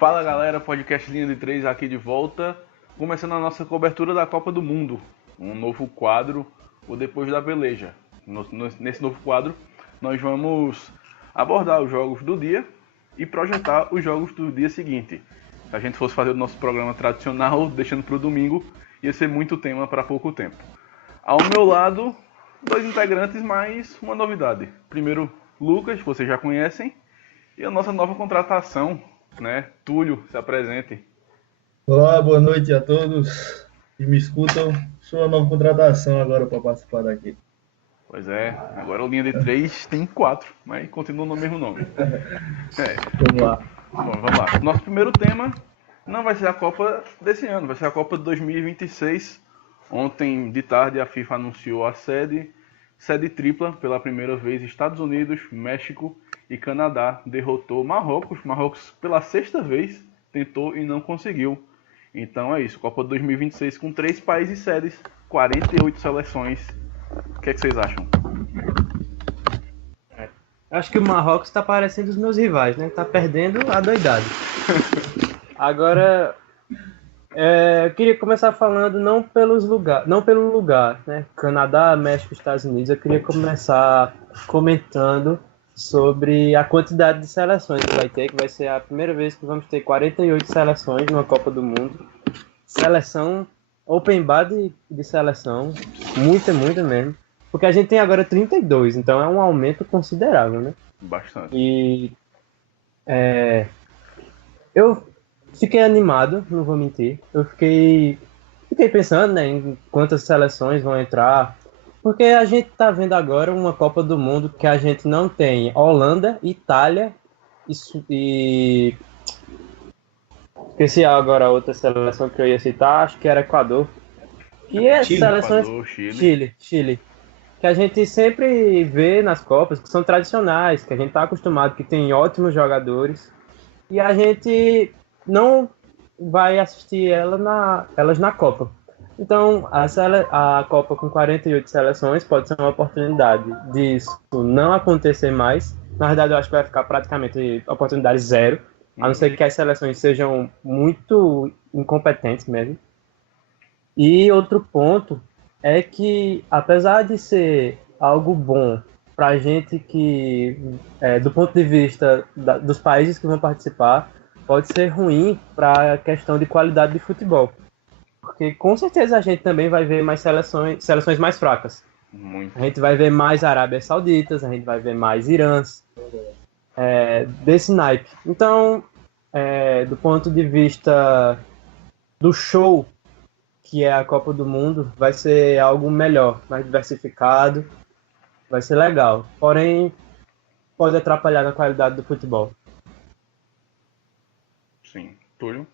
Fala galera, podcast Linha de 3 aqui de volta, começando a nossa cobertura da Copa do Mundo, um novo quadro, o Depois da Peleja. Nesse novo quadro, nós vamos abordar os jogos do dia e projetar os jogos do dia seguinte. Se a gente fosse fazer o nosso programa tradicional, deixando para o domingo, ia ser muito tema para pouco tempo. Ao meu lado, dois integrantes, mais uma novidade. Primeiro, Lucas, que vocês já conhecem, e a nossa nova contratação, né? Túlio, se apresente. Olá, boa noite a todos que me escutam. Sua nova contratação agora para participar daqui. Pois é, agora o Linha de 3 tem 4, mas continua no mesmo nome. Vamos lá. Bom, vamos lá. Nosso primeiro tema não vai ser a Copa desse ano, vai ser a Copa de 2026. Ontem de tarde a FIFA anunciou a sede tripla pela primeira vez. Estados Unidos, México e Canadá derrotou Marrocos. Marrocos pela sexta vez tentou e não conseguiu. Então é isso, Copa 2026 com 3 países sedes, 48 seleções. O que é que vocês acham? Acho que o Marrocos está parecendo os meus rivais, né? Tá perdendo a doidade. Agora, eu queria começar falando não pelo lugar, né? Canadá, México, Estados Unidos. Eu queria começar comentando sobre a quantidade de seleções que vai ter, que vai ser a primeira vez que vamos ter 48 seleções numa Copa do Mundo. Seleção, open bar de seleção, muita mesmo. Porque a gente tem agora 32, então é um aumento considerável, né? Bastante. E eu fiquei animado, não vou mentir. Eu fiquei pensando, né, em quantas seleções vão entrar. Porque a gente tá vendo agora uma Copa do Mundo que a gente não tem Holanda, Itália e... Esqueci agora a outra seleção que eu ia citar, acho que era Equador. E as seleções... Equador, Chile. Que a gente sempre vê nas Copas, que são tradicionais, que a gente tá acostumado, que tem ótimos jogadores. E a gente não vai assistir elas na Copa. Então, a Copa com 48 seleções pode ser uma oportunidade disso não acontecer mais. Na verdade, eu acho que vai ficar praticamente oportunidade zero, a não ser que as seleções sejam muito incompetentes mesmo. E outro ponto é que, apesar de ser algo bom para a gente que, do ponto de vista dos países que vão participar, pode ser ruim para a questão de qualidade de futebol. Porque com certeza a gente também vai ver mais seleções mais fracas. Muito. A gente vai ver mais Arábia Sauditas, a gente vai ver mais Irãs, desse naipe. Então, do ponto de vista do show, que é a Copa do Mundo, vai ser algo melhor, mais diversificado, vai ser legal. Porém, pode atrapalhar na qualidade do futebol. Sim. Túlio?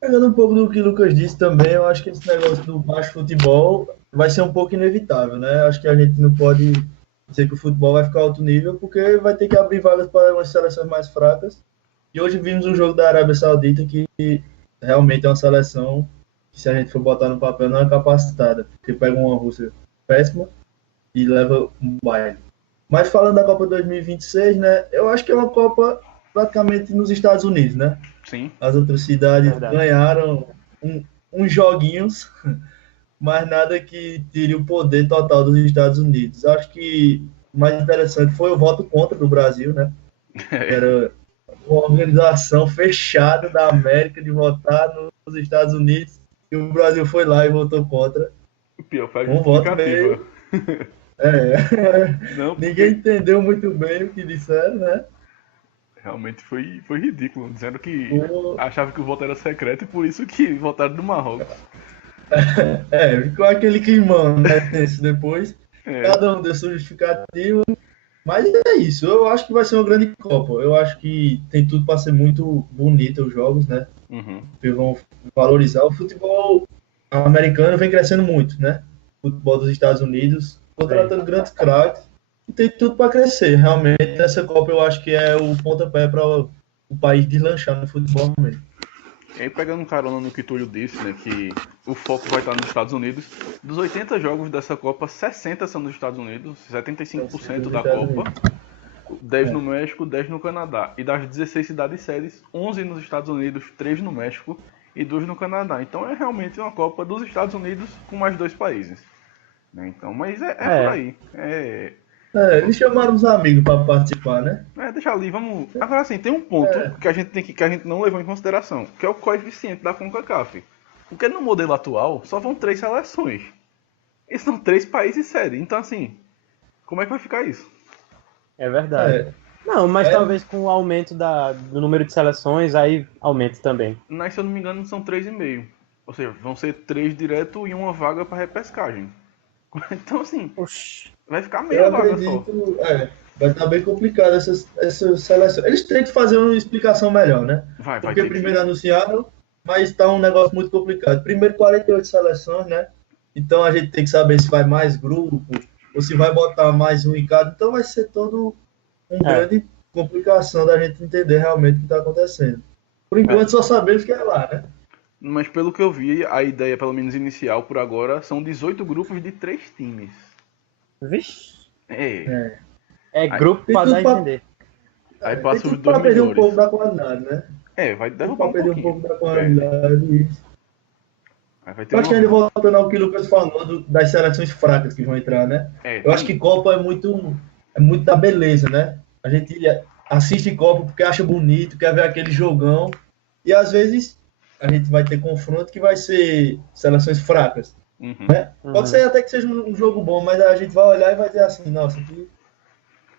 Pegando um pouco do que o Lucas disse também, eu acho que esse negócio do baixo futebol vai ser um pouco inevitável, né? Acho que a gente não pode dizer que o futebol vai ficar alto nível, porque vai ter que abrir vagas para umas seleções mais fracas. E hoje vimos um jogo da Arábia Saudita que realmente é uma seleção que, se a gente for botar no papel, não é capacitada, porque pega uma Rússia péssima e leva um baile. Mas falando da Copa 2026, né? Eu acho que é uma Copa praticamente nos Estados Unidos, né? Sim. As outras cidades Verdade. ganharam uns joguinhos, mas nada que tire o poder total dos Estados Unidos. Acho que o mais interessante foi o voto contra do Brasil, né? Era uma organização fechada da América de votar nos Estados Unidos, e o Brasil foi lá e votou contra. O pior foi a Um voto justificativa. Não, porque Ninguém entendeu muito bem o que disseram, né? realmente foi ridículo, dizendo que O- achava que o voto era secreto e por isso que votaram no Marrocos. Ficou aquele climão, né? Tenso depois. É. Cada um deu sua justificativa. Mas é isso. Eu acho que vai ser uma grande Copa. Eu acho que tem tudo para ser muito bonito os jogos, né? Uhum. Que vão valorizar. O futebol americano vem crescendo muito, né? O futebol dos Estados Unidos, contratando grandes craques. E tem tudo para crescer. Realmente, essa Copa eu acho que é o pontapé para o país deslanchar no futebol mesmo. E aí, pegando um carona no que Túlio disse, né, que o foco vai estar nos Estados Unidos. Dos 80 jogos dessa Copa, 60 são dos Estados Unidos, 75% da Estados Copa. 10 no México, 10 no Canadá. E das 16 cidades sedes, 11 nos Estados Unidos, 3 no México e 2 no Canadá. Então é realmente uma Copa dos Estados Unidos com mais 2 países. Né? Então, mas é por aí. Eles chamaram os amigos para participar, né? Deixa ali, vamos. Agora sim, tem um ponto que a gente não levou em consideração, que é o coeficiente da CONCACAF. Porque no modelo atual só vão 3 seleções. E são 3 países sede. Então assim, como é que vai ficar isso? É verdade. Não, mas talvez com o aumento do número de seleções, aí aumente também. Mas se eu não me engano são 3,5. Ou seja, vão ser 3 direto e uma vaga para repescagem. Então assim, vai ficar meia vaga só. Vai estar bem complicado essas seleções. Eles têm que fazer uma explicação melhor, né? Porque primeiro anunciaram, mas está um negócio muito complicado. Primeiro 48 seleções, né? Então a gente tem que saber se vai mais grupo ou se vai botar mais um em cada. Então vai ser todo grande complicação da gente entender realmente o que está acontecendo. Por enquanto só sabemos que é lá, né? Mas pelo que eu vi, a ideia, pelo menos inicial por agora, são 18 grupos de 3 times. Vixe. É grupo para dar a entender. Aí passa os 2 para perder melhores. um pouco da qualidade, né? Vai derrubar um perder pouquinho. um pouco da qualidade. Aí vai ter Eu acho que ainda voltando ao que o Lucas falou das seleções fracas que vão entrar, né? Eu acho que Copa é muito da beleza, né? A gente assiste Copa porque acha bonito, quer ver aquele jogão. E às vezes a gente vai ter confronto que vai ser seleções fracas. Né? Pode ser até que seja um jogo bom, mas a gente vai olhar e vai dizer assim, nossa, que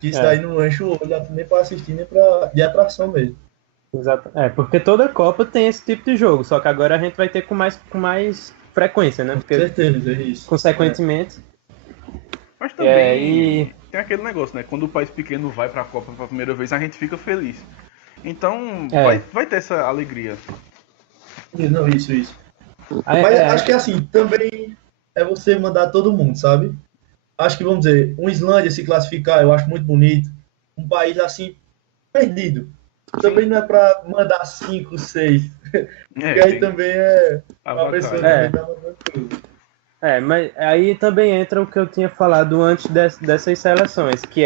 isso daí não enche o olho nem para assistir, nem de atração mesmo. Exato. Porque toda Copa tem esse tipo de jogo, só que agora a gente vai ter com mais frequência, né? Porque, com certeza, é isso. Consequentemente. Mas também tem aquele negócio, né? Quando o país pequeno vai pra Copa pela primeira vez, a gente fica feliz. Então, vai ter essa alegria. Não, isso. Mas acho que assim, também é você mandar todo mundo, sabe? Acho que, vamos dizer, Islândia se classificar, eu acho muito bonito. Um país assim, perdido. Também não é pra mandar 5, 6. Porque aí também é uma pessoa que dá uma tranquila. Mas aí também entra o que eu tinha falado antes dessas seleções, que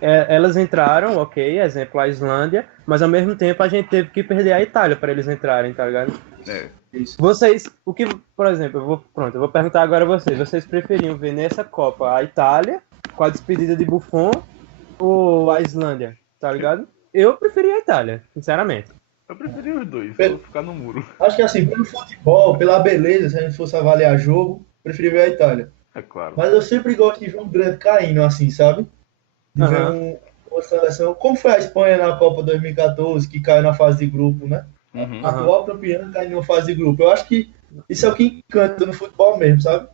elas entraram, ok, exemplo a Islândia, mas ao mesmo tempo a gente teve que perder a Itália para eles entrarem, tá ligado? Isso. Vocês, por exemplo, eu vou perguntar agora a vocês preferiam ver nessa Copa a Itália com a despedida de Buffon ou a Islândia, tá ligado? Eu preferia a Itália, sinceramente. Eu preferia os dois, vou ficar no muro. Acho que assim, pelo futebol, pela beleza, se a gente fosse avaliar jogo, preferia ver a Itália. É claro. Mas eu sempre gosto de ver um grande caindo assim, sabe? De ver uma seleção. Como foi a Espanha na Copa 2014, que caiu na fase de grupo, né? A atual campeã caiu na fase de grupo. Eu acho que isso é o que encanta no futebol mesmo, sabe?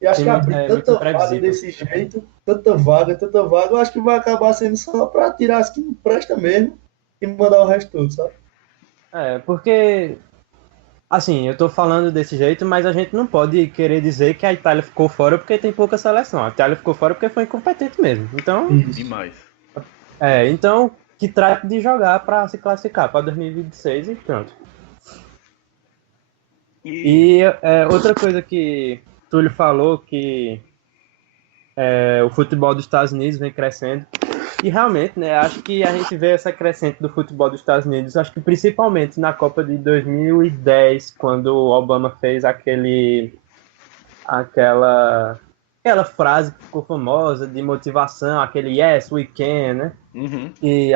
E acho que abrir tanta vaga desse jeito, tanta vaga, eu acho que vai acabar sendo só pra tirar as que não presta mesmo e mandar o resto todo, sabe? Porque, assim, eu tô falando desse jeito, mas a gente não pode querer dizer que a Itália ficou fora porque tem pouca seleção. A Itália ficou fora porque foi incompetente mesmo. Então, demais. Então, que trate de jogar para se classificar para 2026 e pronto. E outra coisa que Túlio falou, que o futebol dos Estados Unidos vem crescendo. E realmente, né, acho que a gente vê essa crescente do futebol dos Estados Unidos, acho que principalmente na Copa de 2010, quando o Obama fez aquela frase que ficou famosa de motivação, aquele yes, we can, né? E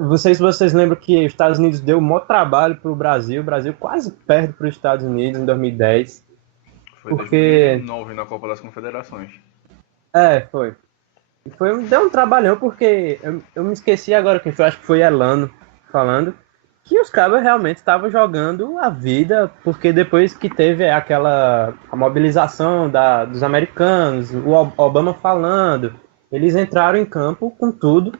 vocês lembram que os Estados Unidos deu um maior trabalho para o Brasil quase perde para os Estados Unidos em 2010. Foi porque 2009 na Copa das Confederações. Foi. Deu um trabalhão, porque eu me esqueci agora quem foi, acho que foi Elano falando, que os cabas realmente estavam jogando a vida, porque depois que teve a mobilização dos americanos, o Obama falando, eles entraram em campo com tudo,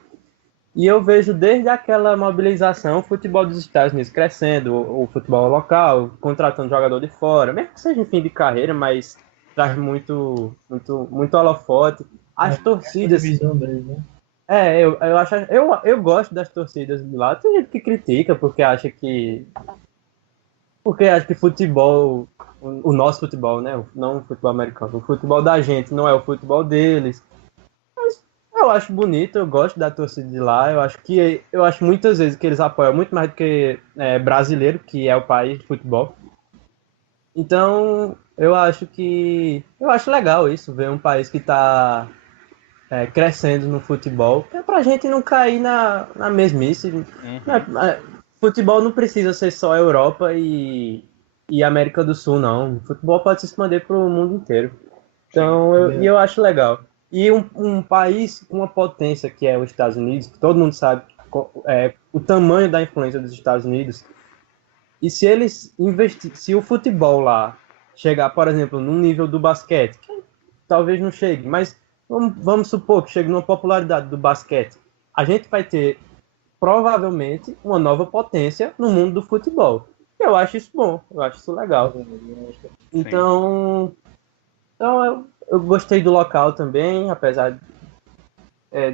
e eu vejo desde aquela mobilização o futebol dos Estados Unidos crescendo, o futebol local, contratando jogador de fora, mesmo que seja em fim de carreira, mas traz muito holofote. As torcidas. Eu gosto das torcidas de lá. Tem gente que critica porque acha que futebol, o nosso futebol, né? Não o futebol americano. O futebol da gente não é o futebol deles. Mas eu acho bonito, eu gosto da torcida de lá. Eu acho muitas vezes que eles apoiam muito mais do que brasileiro, que é o país de futebol. Então, eu acho legal isso, ver um país que está crescendo no futebol. É pra gente não cair na mesmice. Futebol não precisa ser só Europa e América do Sul, não. O futebol pode se expandir para o mundo inteiro. Então, eu acho legal. E um país com uma potência que é os Estados Unidos, que todo mundo sabe o tamanho da influência dos Estados Unidos. E se eles se o futebol lá chegar, por exemplo, no nível do basquete, que talvez não chegue, mas vamos supor que chegue numa popularidade do basquete, a gente vai ter provavelmente uma nova potência no mundo do futebol. Eu acho isso bom, eu acho isso legal. Então eu gostei do local também, apesar de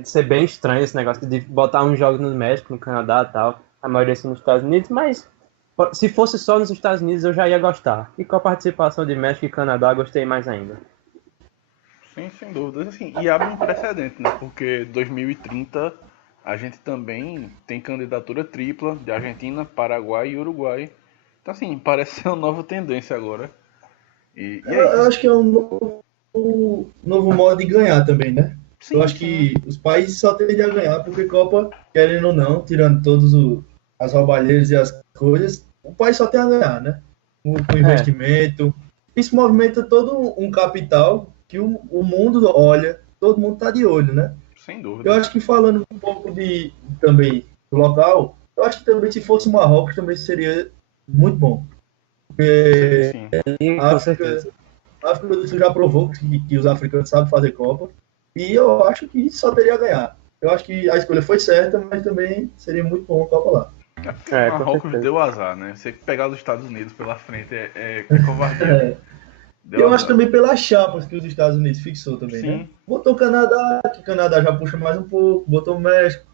ser bem estranho esse negócio de botar uns jogos no México, no Canadá e tal, a maioria são nos Estados Unidos, mas se fosse só nos Estados Unidos eu já ia gostar. E com a participação de México e Canadá, gostei mais ainda. Sim, sem dúvidas. Assim, e abre um precedente, né? Porque 2030 a gente também tem candidatura tripla de Argentina, Paraguai e Uruguai. Então, assim, parece ser uma nova tendência agora. Eu acho que é um novo modo de ganhar também, né? Sim, eu acho que os países só tendem a ganhar porque Copa, querendo ou não, tirando todos as roubalheiras e as coisas, o país só tem a ganhar, né? Com investimento. Isso movimenta todo um capital que o mundo olha, todo mundo tá de olho, né? Sem dúvida. Eu acho que falando um pouco também do local, eu acho que também se fosse o Marrocos também seria muito bom. Porque a África do Sul já provou que os africanos sabem fazer Copa. E eu acho que só teria a ganhar. Eu acho que a escolha foi certa, mas também seria muito bom a Copa lá. O Marrocos deu azar, né? Você pegar os Estados Unidos pela frente é covardia. Eu acho também pelas chapas que os Estados Unidos fixou também, né? Botou o Canadá, que o Canadá já puxa mais um pouco, botou o México.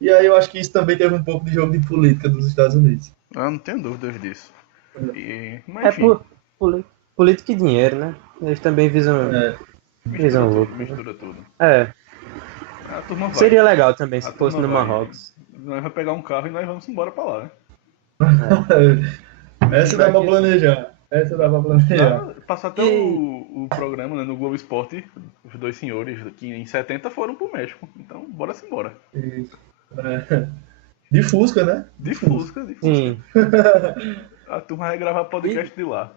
E aí eu acho que isso também teve um pouco de jogo de política dos Estados Unidos. Não tenho dúvidas disso. Mas, enfim. Política e dinheiro, né? Eles também visam Mistura tudo. A turma vai. Seria legal também se fosse no Marrocos. Nós vamos pegar um carro e nós vamos embora pra lá, né? Essa dá pra planejar. Passar até o programa, né, no Globo Esporte, os dois senhores que em 70 foram pro México. Então, bora-se embora. Isso. De Fusca, né? De Fusca. Sim. A turma vai gravar podcast de lá.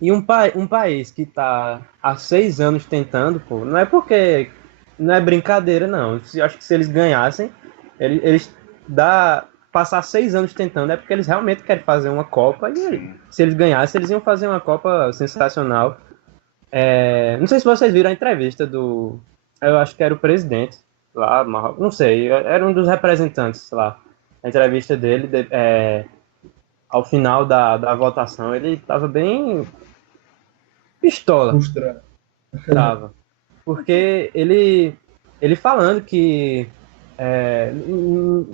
E um país que tá há 6 anos tentando, pô, não é brincadeira, não. Eu acho que se eles ganhassem, eles passar 6 anos tentando, é porque eles realmente querem fazer uma Copa. E se eles ganhassem, eles iam fazer uma Copa sensacional. Não sei se vocês viram a entrevista eu acho que era o presidente lá, não sei, era um dos representantes lá. A entrevista dele, ao final da votação, ele tava bem pistola. Tava. Porque ele falando que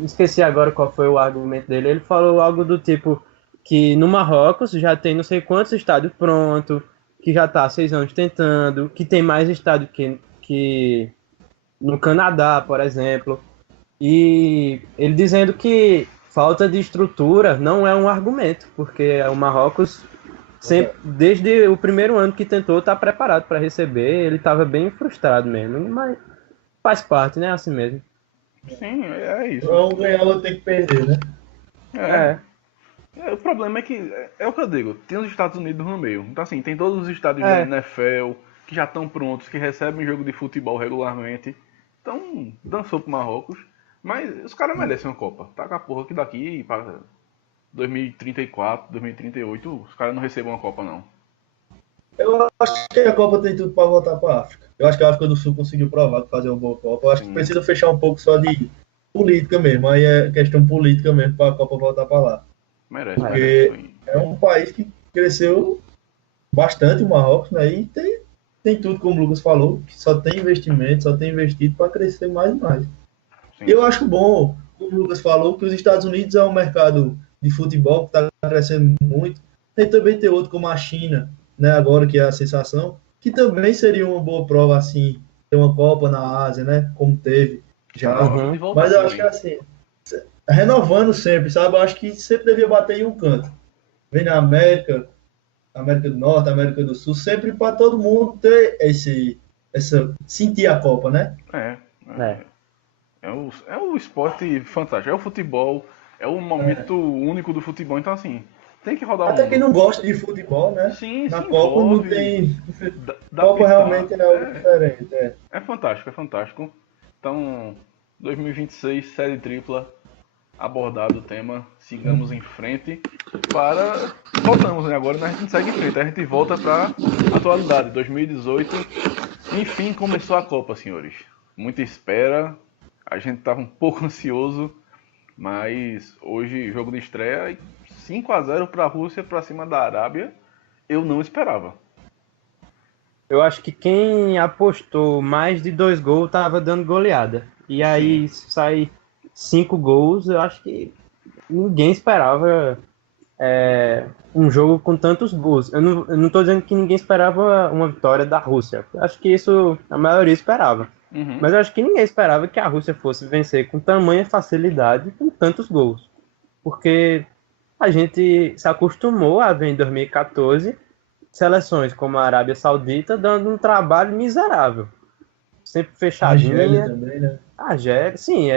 esqueci agora qual foi o argumento dele. Ele falou algo do tipo que no Marrocos já tem não sei quantos estádios prontos, que já está há 6 anos tentando, que tem mais estádio que no Canadá, por exemplo. E ele dizendo que falta de estrutura não é um argumento, porque o Marrocos, sempre, desde o primeiro ano que tentou, está preparado para receber. Ele estava bem frustrado mesmo, mas faz parte, né? Assim mesmo. Sim, é isso. Ou ganhar ou tem que perder, né? O problema é que, é o que eu digo, tem os Estados Unidos no meio. Então, assim, tem todos os estádios da NFL que já estão prontos, que recebem jogo de futebol regularmente. Então, dançou pro Marrocos. Mas os caras merecem uma Copa. Tá com a porra que daqui para 2034, 2038, os caras não recebem uma Copa, não. Eu acho que a Copa tem tudo para voltar para a África. Eu acho que a África do Sul conseguiu provar que fazer uma boa Copa. Eu acho que precisa fechar um pouco só de política mesmo. Aí é questão política mesmo para a Copa voltar para lá. Merece. Porque é um país que cresceu bastante, o Marrocos, né? E tem tudo, como o Lucas falou, que só tem investimento, só tem investido para crescer mais e mais. Sim. Eu acho bom, como o Lucas falou, que os Estados Unidos é um mercado de futebol que está crescendo muito. Também tem outro como a China, né, agora que é a sensação, que também seria uma boa prova assim ter uma Copa na Ásia, né? Como teve já. Uhum. De voltar Mas eu acho que também. assim, renovando sempre, sabe? Eu acho que sempre devia bater em um canto. Vem na América, América do Norte, América do Sul, sempre para todo mundo ter sentir a Copa, né? É, É. é o esporte fantástico, é o futebol, é o momento único do futebol, então assim, tem que rodar o Até quem mundo. não gosta de futebol, né? Sim, se Na Copa não envolve, tem. dá Copa pitar, realmente é algo diferente. É. é fantástico, é fantástico. Então, 2026, série tripla, abordado o tema, sigamos em frente para... Voltamos, né? Agora a gente segue em frente, a gente volta para atualidade, 2018, enfim começou a Copa, senhores. Muita espera, a gente estava um pouco ansioso, mas hoje, jogo de estreia, 5-0 para a Rússia para cima da Arábia, eu não esperava. Eu acho que quem apostou mais de 2 gols tava dando goleada. E Sim, aí sai 5 gols, eu acho que ninguém esperava um jogo com tantos gols. Eu não tô dizendo que ninguém esperava uma vitória da Rússia. Eu acho que isso a maioria esperava. uhum, Mas eu acho que ninguém esperava que a Rússia fosse vencer com tamanha facilidade com tantos gols. Porque a gente se acostumou a ver em 2014 seleções como a Arábia Saudita dando um trabalho miserável. Sempre A Argélia fechadinha. também, né? A Argélia, sim,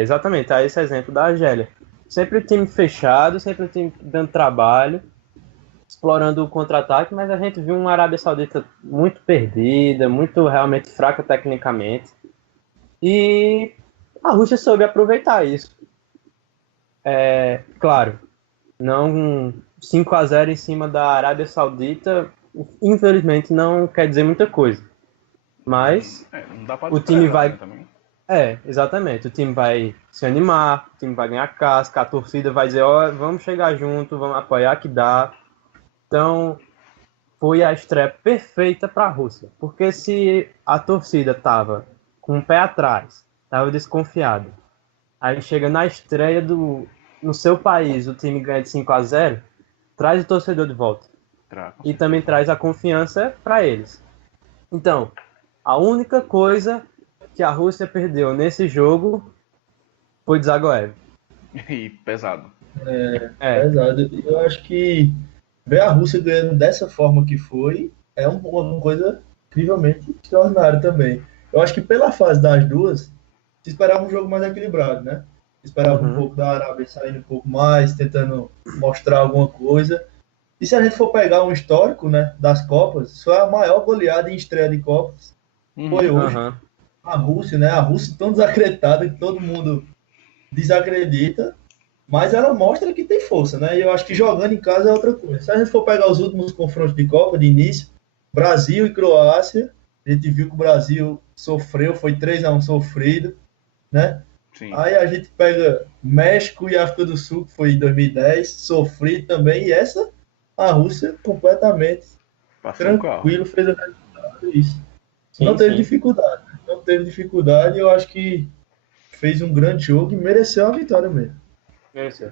exatamente. Esse exemplo da Argélia. Sempre o time fechado, sempre o time dando trabalho, explorando o contra-ataque, mas a gente viu uma Arábia Saudita muito perdida, muito realmente fraca tecnicamente. E a Rússia soube aproveitar isso. Claro, não 5-0 em cima da Arábia Saudita, infelizmente não quer dizer muita coisa. Mas não dá para o time desprezar, né, vai. também. Exatamente. O time vai se animar, o time vai ganhar casca, a torcida vai dizer: ó, vamos chegar junto, vamos apoiar que dá. Então, foi a estreia perfeita para a Rússia. Porque se a torcida tava com o pé atrás, tava desconfiada, aí chega na estreia no seu país, o time ganha de 5-0, traz o torcedor de volta. Com E também certeza. traz a confiança para eles. Então, a única coisa que a Rússia perdeu nesse jogo foi de Zagoev. E pesado. É, Pesado. Eu acho que ver a Rússia ganhando dessa forma que foi é uma coisa incrivelmente extraordinária também. Eu acho que pela fase das duas, se esperava um jogo mais equilibrado, né? Se esperava um uhum, pouco da Arábia saindo um pouco mais, tentando mostrar alguma coisa. E se a gente for pegar um histórico, né, das Copas, só a maior goleada em estreia de Copas foi Uhum. hoje. uhum. A Rússia, né? A Rússia tão desacreditada que todo mundo desacredita, mas ela mostra que tem força, né? E eu acho que jogando em casa é outra coisa. Se a gente for pegar os últimos confrontos de Copa, de início, Brasil e Croácia, a gente viu que o Brasil sofreu, foi 3-1 sofrido, né? Sim, Aí a gente pega México e África do Sul, que foi em 2010, sofrido também, e essa, a Rússia completamente passou o carro. tranquilo, fez o resultado, isso. Não Sim, teve sim. dificuldade, não teve dificuldade, eu acho que fez um grande jogo e mereceu a vitória mesmo. Isso.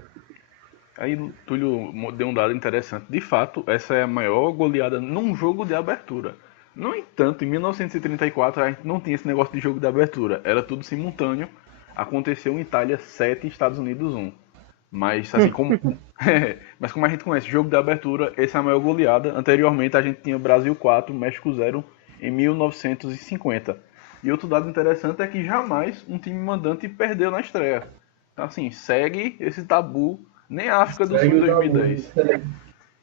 Aí Túlio deu um dado interessante. De fato, essa é a maior goleada num jogo de abertura. No entanto, em 1934 a gente não tinha esse negócio de jogo de abertura. Era tudo simultâneo. Aconteceu em Itália 7 e Estados Unidos 1. Mas assim, como mas como a gente conhece jogo de abertura, essa é a maior goleada. Anteriormente a gente tinha Brasil 4, México 0 em 1950. E outro dado interessante é que jamais um time mandante perdeu na estreia. Então assim, segue esse tabu, nem a África do Sul Segue em o tabu. 2010.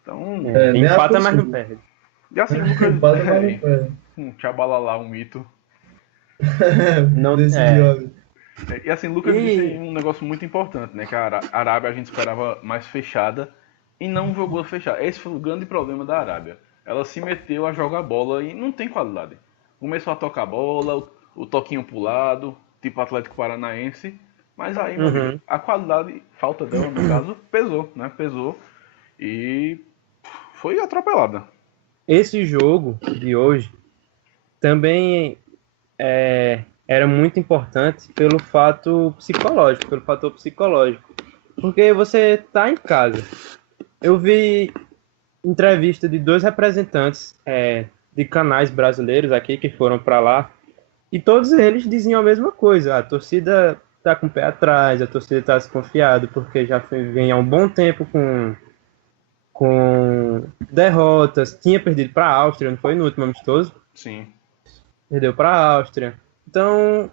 Então, Nem a Empata, mas não Sul. perde. e assim, Lucas, Empata, mas não perde. Tchabalala, um mito. Não, Decidiu. E assim, Lucas disse e um negócio muito importante, né? Que a Arábia a gente esperava mais fechada e não jogou fechada. Esse foi o grande problema da Arábia. Ela se meteu a jogar bola e não tem qualidade. Começou a tocar bola, o toquinho pro lado, tipo Atlético Paranaense. Mas aí, meu amigo, uhum. a qualidade, falta dela no caso, pesou, né? Pesou e foi atropelada. Esse jogo de hoje também era muito importante pelo fator psicológico. Porque você tá em casa. Eu vi entrevista de dois representantes de canais brasileiros aqui que foram para lá E todos eles diziam a mesma coisa. A torcida tá com o pé atrás, a torcida tá desconfiada, porque já vem há um bom tempo com derrotas. Tinha perdido para a Áustria, não foi no último amistoso? Sim. Perdeu para a Áustria. Então,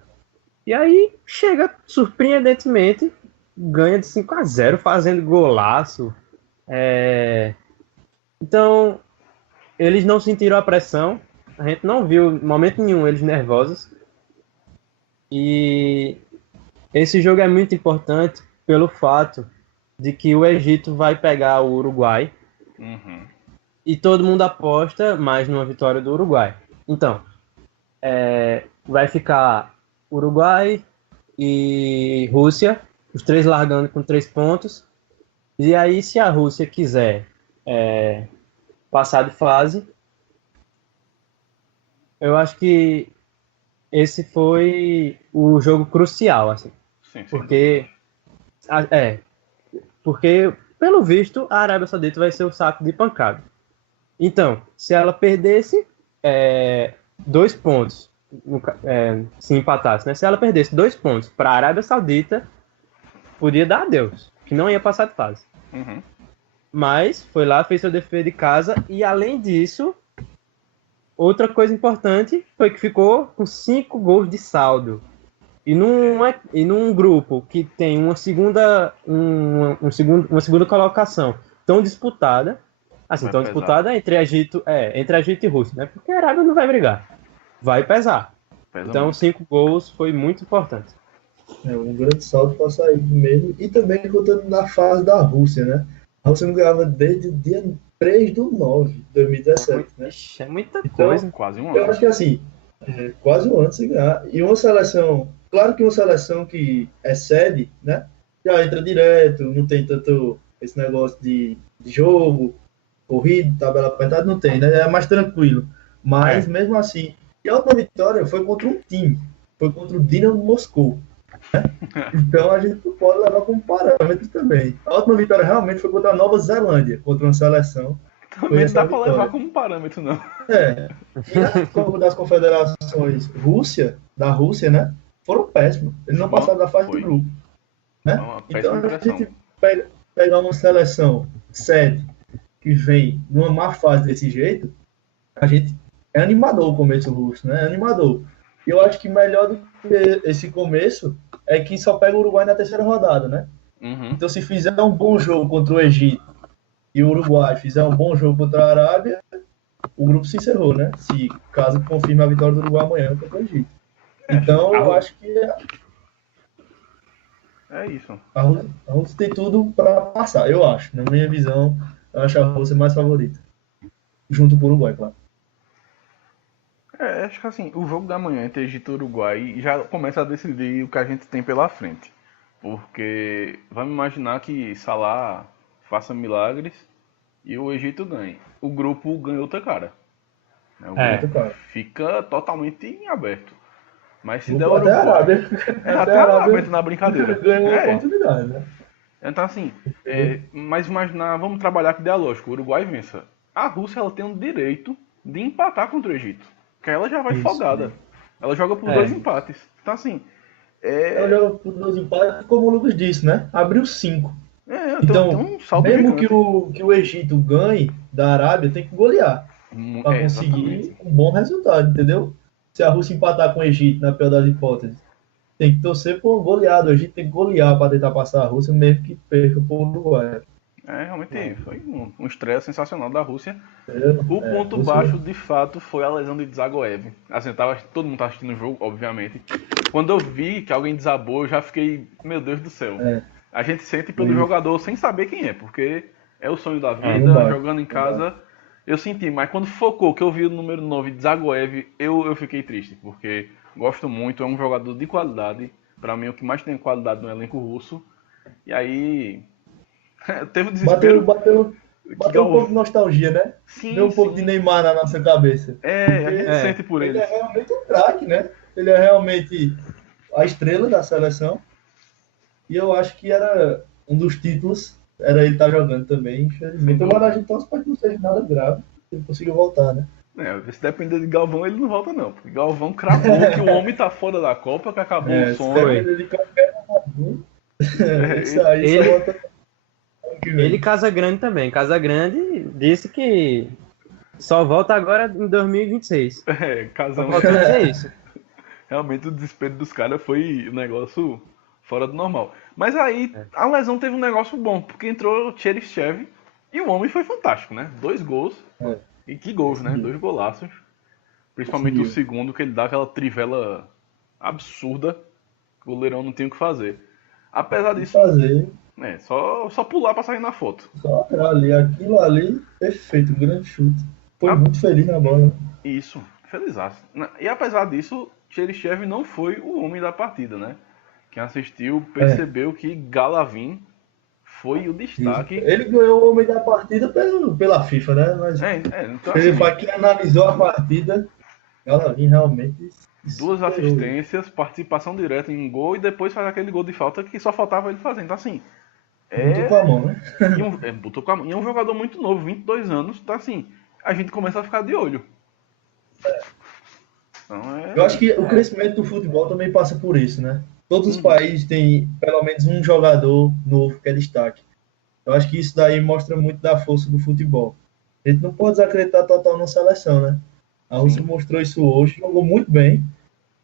e aí chega surpreendentemente, ganha de 5-0, fazendo golaço. Então, eles não sentiram a pressão. A gente não viu em momento nenhum eles nervosos. E esse jogo é muito importante pelo fato de que o Egito vai pegar o Uruguai. Uhum. E todo mundo aposta mais numa vitória do Uruguai. Então, vai ficar Uruguai e Rússia, os três largando com 3 pontos. E aí, se a Rússia quiser passar de fase, eu acho que esse foi o jogo crucial, assim. Sim, Porque, porque, pelo visto, a Arábia Saudita vai ser o saco de pancada. Então, se ela perdesse 2 pontos, se empatasse, né? Se ela perdesse 2 pontos para a Arábia Saudita, podia dar adeus, que não ia passar de fase. Uhum. Mas foi lá, fez seu dever de casa e, além disso, outra coisa importante foi que ficou com 5 gols de saldo. E num grupo que tem uma segunda colocação tão disputada, assim, Vai tão pesar. disputada entre Egito e Rússia, né? Porque a Arábia não vai brigar. Vai pesar. Pesa Então, muito. 5 gols foi muito importante. Um grande salto para sair mesmo. E também contando na fase da Rússia, né? A Rússia não ganhava desde o dia 3/9 de 2017, né? Ixi, é muita Então, coisa. Quase um Eu ano. acho que assim, quase um ano sem ganhar. E uma seleção, claro que uma seleção que excede, né? Já entra direto, não tem tanto esse negócio de jogo, corrido, tabela apertada, não tem, né? É mais tranquilo. Mas mesmo assim, e a outra vitória foi contra um time, foi contra o Dinamo Moscou. Né? Então a gente pode levar como parâmetro também. A última vitória realmente foi contra a Nova Zelândia, contra uma seleção. Também não dá pra levar como parâmetro, não. E a Copa das Confederações da Rússia, né? Foram péssimos. Eles não passaram da fase do grupo. Né? Uma Então péssima a gente impressão. pegar uma seleção sede que vem numa má fase desse jeito, a gente é animador o começo russo, né? É animador. E eu acho que melhor do que esse começo é que só pega o Uruguai na terceira rodada, né? Uhum. Então se fizer um bom jogo contra o Egito e o Uruguai fizer um bom jogo contra a Arábia, o grupo se encerrou, né? Se caso confirme a vitória do Uruguai amanhã contra o Egito. Então eu acho que é isso. a Rússia tem tudo para passar, eu acho. Na minha visão, eu acho a Rússia mais favorita. Junto com o Uruguai, claro. Acho que assim, o jogo da manhã entre Egito e Uruguai já começa a decidir o que a gente tem pela frente. Porque vamos imaginar que Salah faça milagres e o Egito ganhe. O grupo ganha outra cara. O grupo fica totalmente em aberto. Mas se der o Uruguai... até a Arábia entra na brincadeira. Ganha uma oportunidade, né? Então assim, mas imaginar, vamos trabalhar aqui ideológico, o Uruguai vença. A Rússia ela tem o direito de empatar contra o Egito. Porque ela já vai folgada. Ela joga por 2 empates. Então assim... Ela joga por 2 empates, como o Lucas disse, né? Abriu 5. Então um saldo mesmo gigante. que o Egito ganhe da Arábia, tem que golear. Para conseguir um bom resultado, entendeu? Se a Rússia empatar com o Egito, na pior das hipóteses, tem que torcer por um goleado. O Egito tem que golear para tentar passar a Rússia, mesmo que perca por Uruguai. Realmente foi um estresse sensacional da Rússia. O ponto baixo, de fato, foi a lesão de Dzagoev. Assim, todo mundo estava assistindo o jogo, obviamente. Quando eu vi que alguém desabou, eu já fiquei, meu Deus do céu. A gente sente pelo jogador sem saber quem é, porque é o sonho da vida, jogando em casa. Eu senti, mas quando focou que eu vi o número 9, Dzagoev, eu fiquei triste, porque gosto muito, é um jogador de qualidade. Pra mim, o que mais tem qualidade no elenco russo. E aí... teve um desespero. Bateu um pouco de nostalgia, né? Sim, Deu um pouco de Neymar na nossa cabeça. A gente sente por ele. Ele é realmente um craque, né? Ele é realmente a estrela da seleção. E eu acho que era um dos títulos, era ele estar jogando também, infelizmente. Agora a gente torce para que não seja nada grave, que ele consiga voltar, né? Se depender de Galvão, ele não volta não. Porque Galvão cravou que o homem tá fora da Copa, que acabou o Se sonho. depender de qualquer um, isso aí ele- só volta ano que vem. Ele Casagrande também. Casagrande disse que só volta agora em 2026. Só Casão. faltou dizer isso. Realmente o desespero dos caras foi um negócio fora do normal. Mas aí a lesão teve um negócio bom, porque entrou o Cheryshev e o homem foi fantástico, né? 2 gols. É. E que gols, né? 2 golaços. Principalmente o segundo, que ele dá aquela trivela absurda que o goleirão não tinha o que fazer. Apesar disso, Fazer, só pular pra sair na foto. só ali, aquilo ali, perfeito, grande chute. Foi muito feliz na bola, né? Isso, felizaço. E apesar disso, Cheryshev não foi o homem da partida, né? Quem assistiu percebeu que Galavin foi o destaque. Ele ganhou o homem da partida pela FIFA, né? Mas Então, ele assim, foi quem analisou a partida, ela vinha realmente. 2 assistências, participação direta em gol e depois faz aquele gol de falta que só faltava ele fazer. Então, assim. Botou com a mão, né? Botou com a mão. E é um jogador muito novo, 22 anos. Então, assim, a gente começa a ficar de olho. Então, Eu acho que o crescimento do futebol também passa por isso, né? Todos os países têm pelo menos um jogador novo que é destaque. Eu acho que isso daí mostra muito da força do futebol. A gente não pode desacreditar total na seleção, né? A Rússia mostrou isso hoje, jogou muito bem.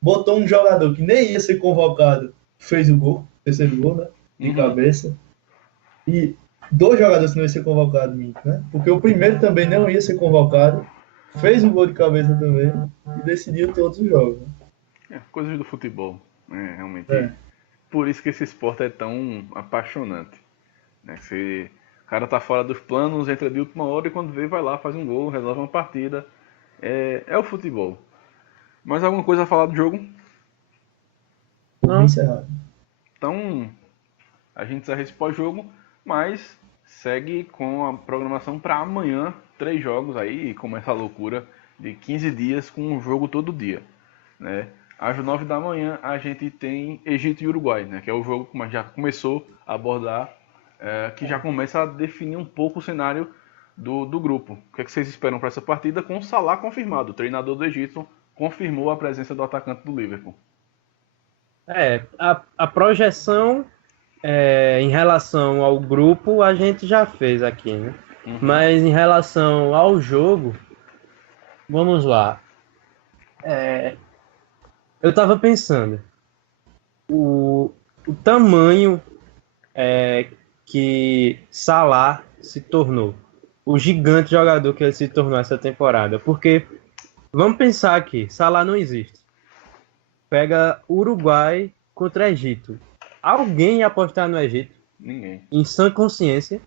Botou um jogador que nem ia ser convocado, fez o gol, terceiro gol, né? De cabeça. E 2 jogadores que não iam ser convocados, né? Porque o primeiro também não ia ser convocado, fez um gol de cabeça também e decidiu todos os jogos. Né? Coisas do futebol, né? Realmente. É. Por isso que esse esporte é tão apaixonante. Né? O cara tá fora dos planos, entra de última hora e quando vê, vai lá, faz um gol, resolve uma partida. É o futebol. Mais alguma coisa a falar do jogo? Não. Encerrado. Então, a gente encerra esse pós-jogo, mas segue com a programação para amanhã, 3 jogos aí, e começa a loucura de 15 dias com um jogo todo dia. Né? Às 9 da manhã a gente tem Egito e Uruguai, né? Que é o jogo que já começou a abordar, que já começa a definir um pouco o cenário do grupo. O que, é que vocês esperam para essa partida? Com o Salah confirmado, o treinador do Egito confirmou a presença do atacante do Liverpool. A projeção em relação ao grupo a gente já fez aqui, né? Mas em relação ao jogo, vamos lá. Eu tava pensando, o tamanho que Salah se tornou, o gigante jogador que ele se tornou essa temporada, porque vamos pensar aqui, Salah não existe. Pega Uruguai contra Egito. Alguém ia apostar no Egito? Ninguém. Em sã consciência.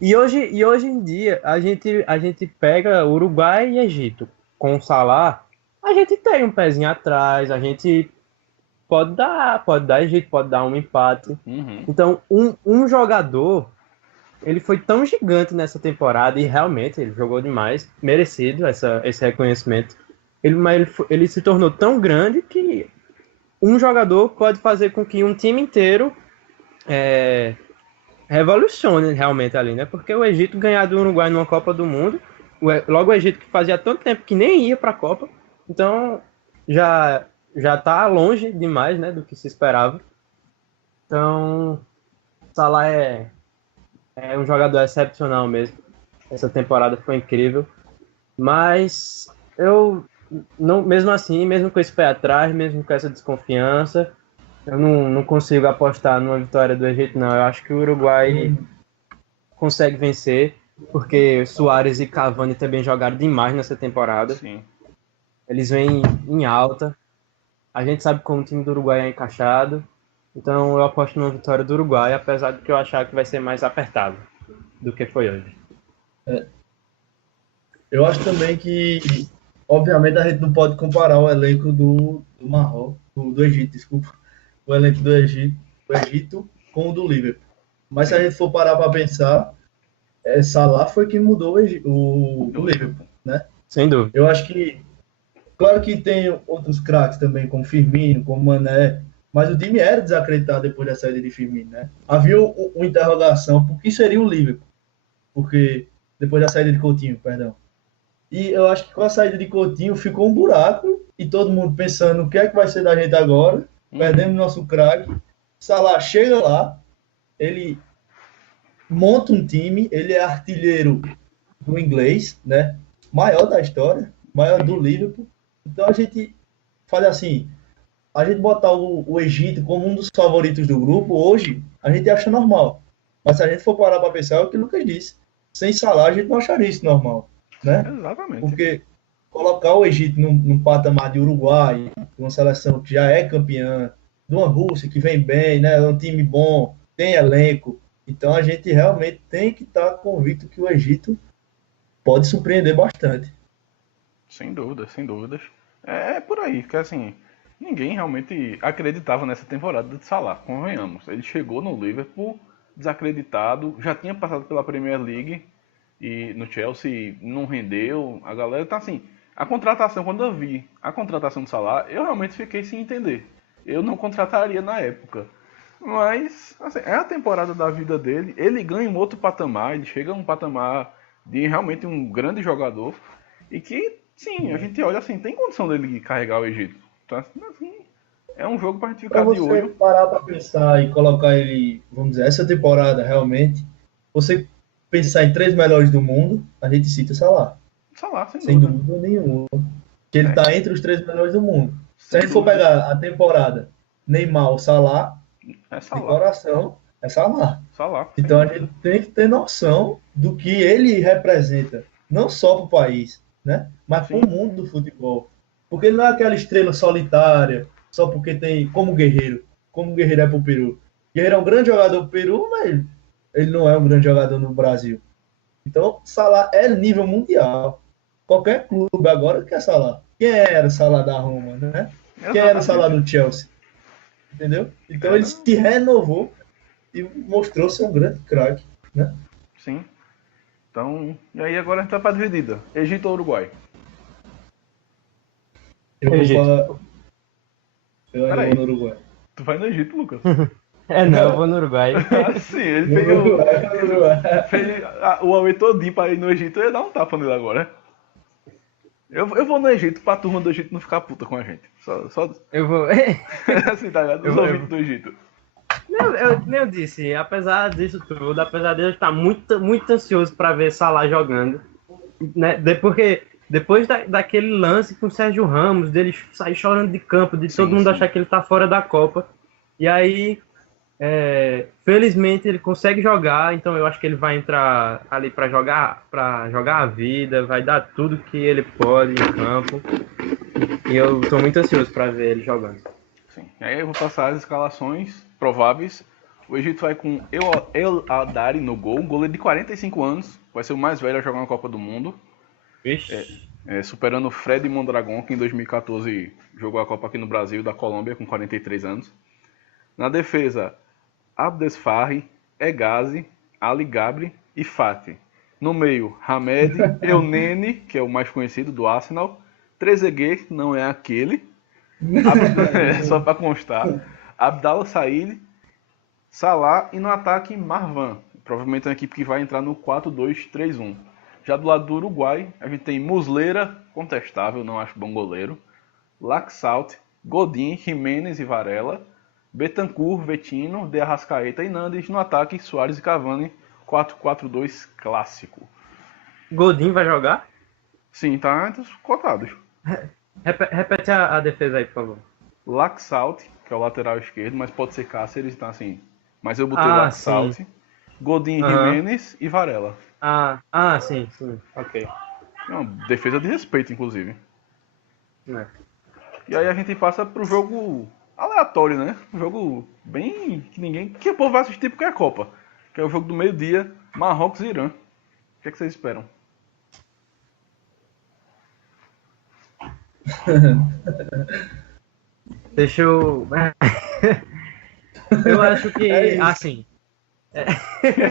E hoje em dia, a gente pega Uruguai e Egito com o Salah, a gente tem um pezinho atrás, a gente pode dar Egito, pode dar um empate. Então, um jogador, ele foi tão gigante nessa temporada, e realmente ele jogou demais, merecido esse reconhecimento. Ele se tornou tão grande que um jogador pode fazer com que um time inteiro revolucione realmente ali, né? Porque o Egito ganhar do Uruguai numa Copa do Mundo, logo o Egito que fazia tanto tempo que nem ia para a Copa, então já tá longe demais, né, do que se esperava. Então, Salah é um jogador excepcional mesmo. Essa temporada foi incrível, mas eu não, mesmo assim, mesmo com esse pé atrás, mesmo com essa desconfiança, eu não consigo apostar numa vitória do Egito, não. Eu acho que o Uruguai consegue vencer, porque Suárez e Cavani também jogaram demais nessa temporada. Sim. Eles vêm em alta. A gente sabe como o time do Uruguai é encaixado. Então eu aposto numa vitória do Uruguai, apesar de que eu achar que vai ser mais apertado do que foi hoje. Eu acho também que, obviamente, a gente não pode comparar o elenco do Marrocos, do Egito, desculpa. O elenco do Egito com o do Liverpool. Mas se a gente for parar para pensar, Salah foi quem mudou o Liverpool, né? Sem dúvida. Eu acho que, claro que tem outros craques também, como Firmino, como Mané, mas o time era desacreditado depois da saída de Firmino, né? Havia uma interrogação, por que seria o Liverpool? Porque, depois da saída de Coutinho, perdão. E eu acho que com a saída de Coutinho ficou um buraco e todo mundo pensando o que é que vai ser da gente agora. Perdemos nosso craque. Salah chega lá, ele monta um time, ele é artilheiro do inglês, né? Maior da história, maior do Liverpool. Então a gente faz assim, a gente botar o Egito como um dos favoritos do grupo, hoje, a gente acha normal. Mas se a gente for parar para pensar, é o que o Lucas disse. Sem Salah, a gente não acharia isso normal, né? Exatamente. Porque colocar o Egito num patamar de Uruguai, uma seleção que já é campeã, de uma Rússia que vem bem, né? É um time bom, tem elenco. Então a gente realmente tem que estar convicto que o Egito pode surpreender bastante. Sem dúvidas, sem dúvidas. É por aí, porque assim, ninguém realmente acreditava nessa temporada de Salah, convenhamos. Ele chegou no Liverpool desacreditado, já tinha passado pela Premier League e no Chelsea não rendeu. A galera tá assim, a contratação, quando eu vi a contratação do Salah, eu realmente fiquei sem entender. Eu não contrataria na época. Mas, assim, é a temporada da vida dele, ele ganha um outro patamar, ele chega a um patamar de realmente um grande jogador e que, sim, a gente olha assim, tem condição dele carregar o Egito. Então, assim, é um jogo pra gente Para ficar de você olho. parar para pensar e colocar ele, vamos dizer, essa temporada realmente, você pensar em três melhores do mundo, a gente cita Salah, Salah, sem sem dúvida. dúvida nenhuma. Que ele É, está entre os três melhores do mundo. Se a sem gente for dúvida. pegar a temporada Neymar ou Salah, É de Salah. coração, é Salah. Salah, sem Então a dúvida. gente tem que ter noção do que ele representa, não só para o país, né? Mas para Sim, o mundo do futebol. Porque ele não é aquela estrela solitária, só porque tem como o Guerreiro é para o Peru. Guerreiro é um grande jogador para o Peru, mas ele não é um grande jogador no Brasil. Então, Salah é nível mundial. Qualquer clube agora quer Salah. Quem era o Salah da Roma, né? Quem era o Salah exatamente. do Chelsea? Entendeu? Então ele Era, se renovou e mostrou ser um grande craque, né? sim. Então, e aí agora a gente vai pra dividida. Egito ou Uruguai? Eu vou Egito. para. Eu ainda vou Peraí, no Uruguai. tu vai no Egito, Lucas? É, não, eu vou no Uruguai. Sim, ele No Uruguai, no Uruguai. fez o Aue todinho pra ir no Egito, eu ia dar um tapa nele agora. Eu vou no Egito pra turma do Egito não ficar puta com a gente. Só Eu vou. assim, tá ligado? Eu Os vou- ouvintes do Egito. Nem eu disse, apesar disso tudo, apesar de eu estar muito, muito ansioso para ver Salah jogando, né? Porque depois daquele lance com o Sérgio Ramos, dele sair chorando de campo, de todo Sim, mundo sim. achar que ele tá fora da Copa, e aí, felizmente, ele consegue jogar, então eu acho que ele vai entrar ali para jogar a vida, vai dar tudo que ele pode em campo, e eu tô muito ansioso para ver ele jogando. Sim. Aí eu vou passar as escalações prováveis. O Egito vai com El Adari no gol, um goleiro de 45 anos, vai ser o mais velho a jogar na Copa do Mundo, Vixe. superando o Fred Mondragon, que em 2014 jogou a Copa aqui no Brasil, da Colômbia, com 43 anos. Na defesa, Abdesfarri, Egazi, Ali Gabri e Fati. No meio, Hamed, Elneny, que é o mais conhecido do Arsenal, Trezeguet, que não é aquele, só para constar, Abdallah Said, Salah e no ataque Marwan. Provavelmente é uma equipe que vai entrar no 4-2-3-1. Já do lado do Uruguai, a gente tem Muslera, contestável, não acho bom goleiro, Laxalt, Godin, Jimenez e Varela, Betancur, Vetino, De Arrascaeta e Nandes. No ataque, Soares e Cavani, 4-4-2 clássico. Godin vai jogar? Sim, tá entre os cotados. Repete a defesa aí, por favor. Laxalt, que é o lateral esquerdo, mas pode ser Cáceres, então assim. Mas eu botei Ah, Laxalt, sim. Godin, Aham. Jimenez e Varela. Sim, ok. É uma defesa de respeito, inclusive. É. E aí a gente passa pro jogo aleatório, né? Um jogo bem que ninguém. Que o povo vai assistir porque é a Copa. Que é o jogo do meio-dia, Marrocos e Irã. O que, é que vocês esperam? Deixa eu. Eu acho que. É isso. Assim.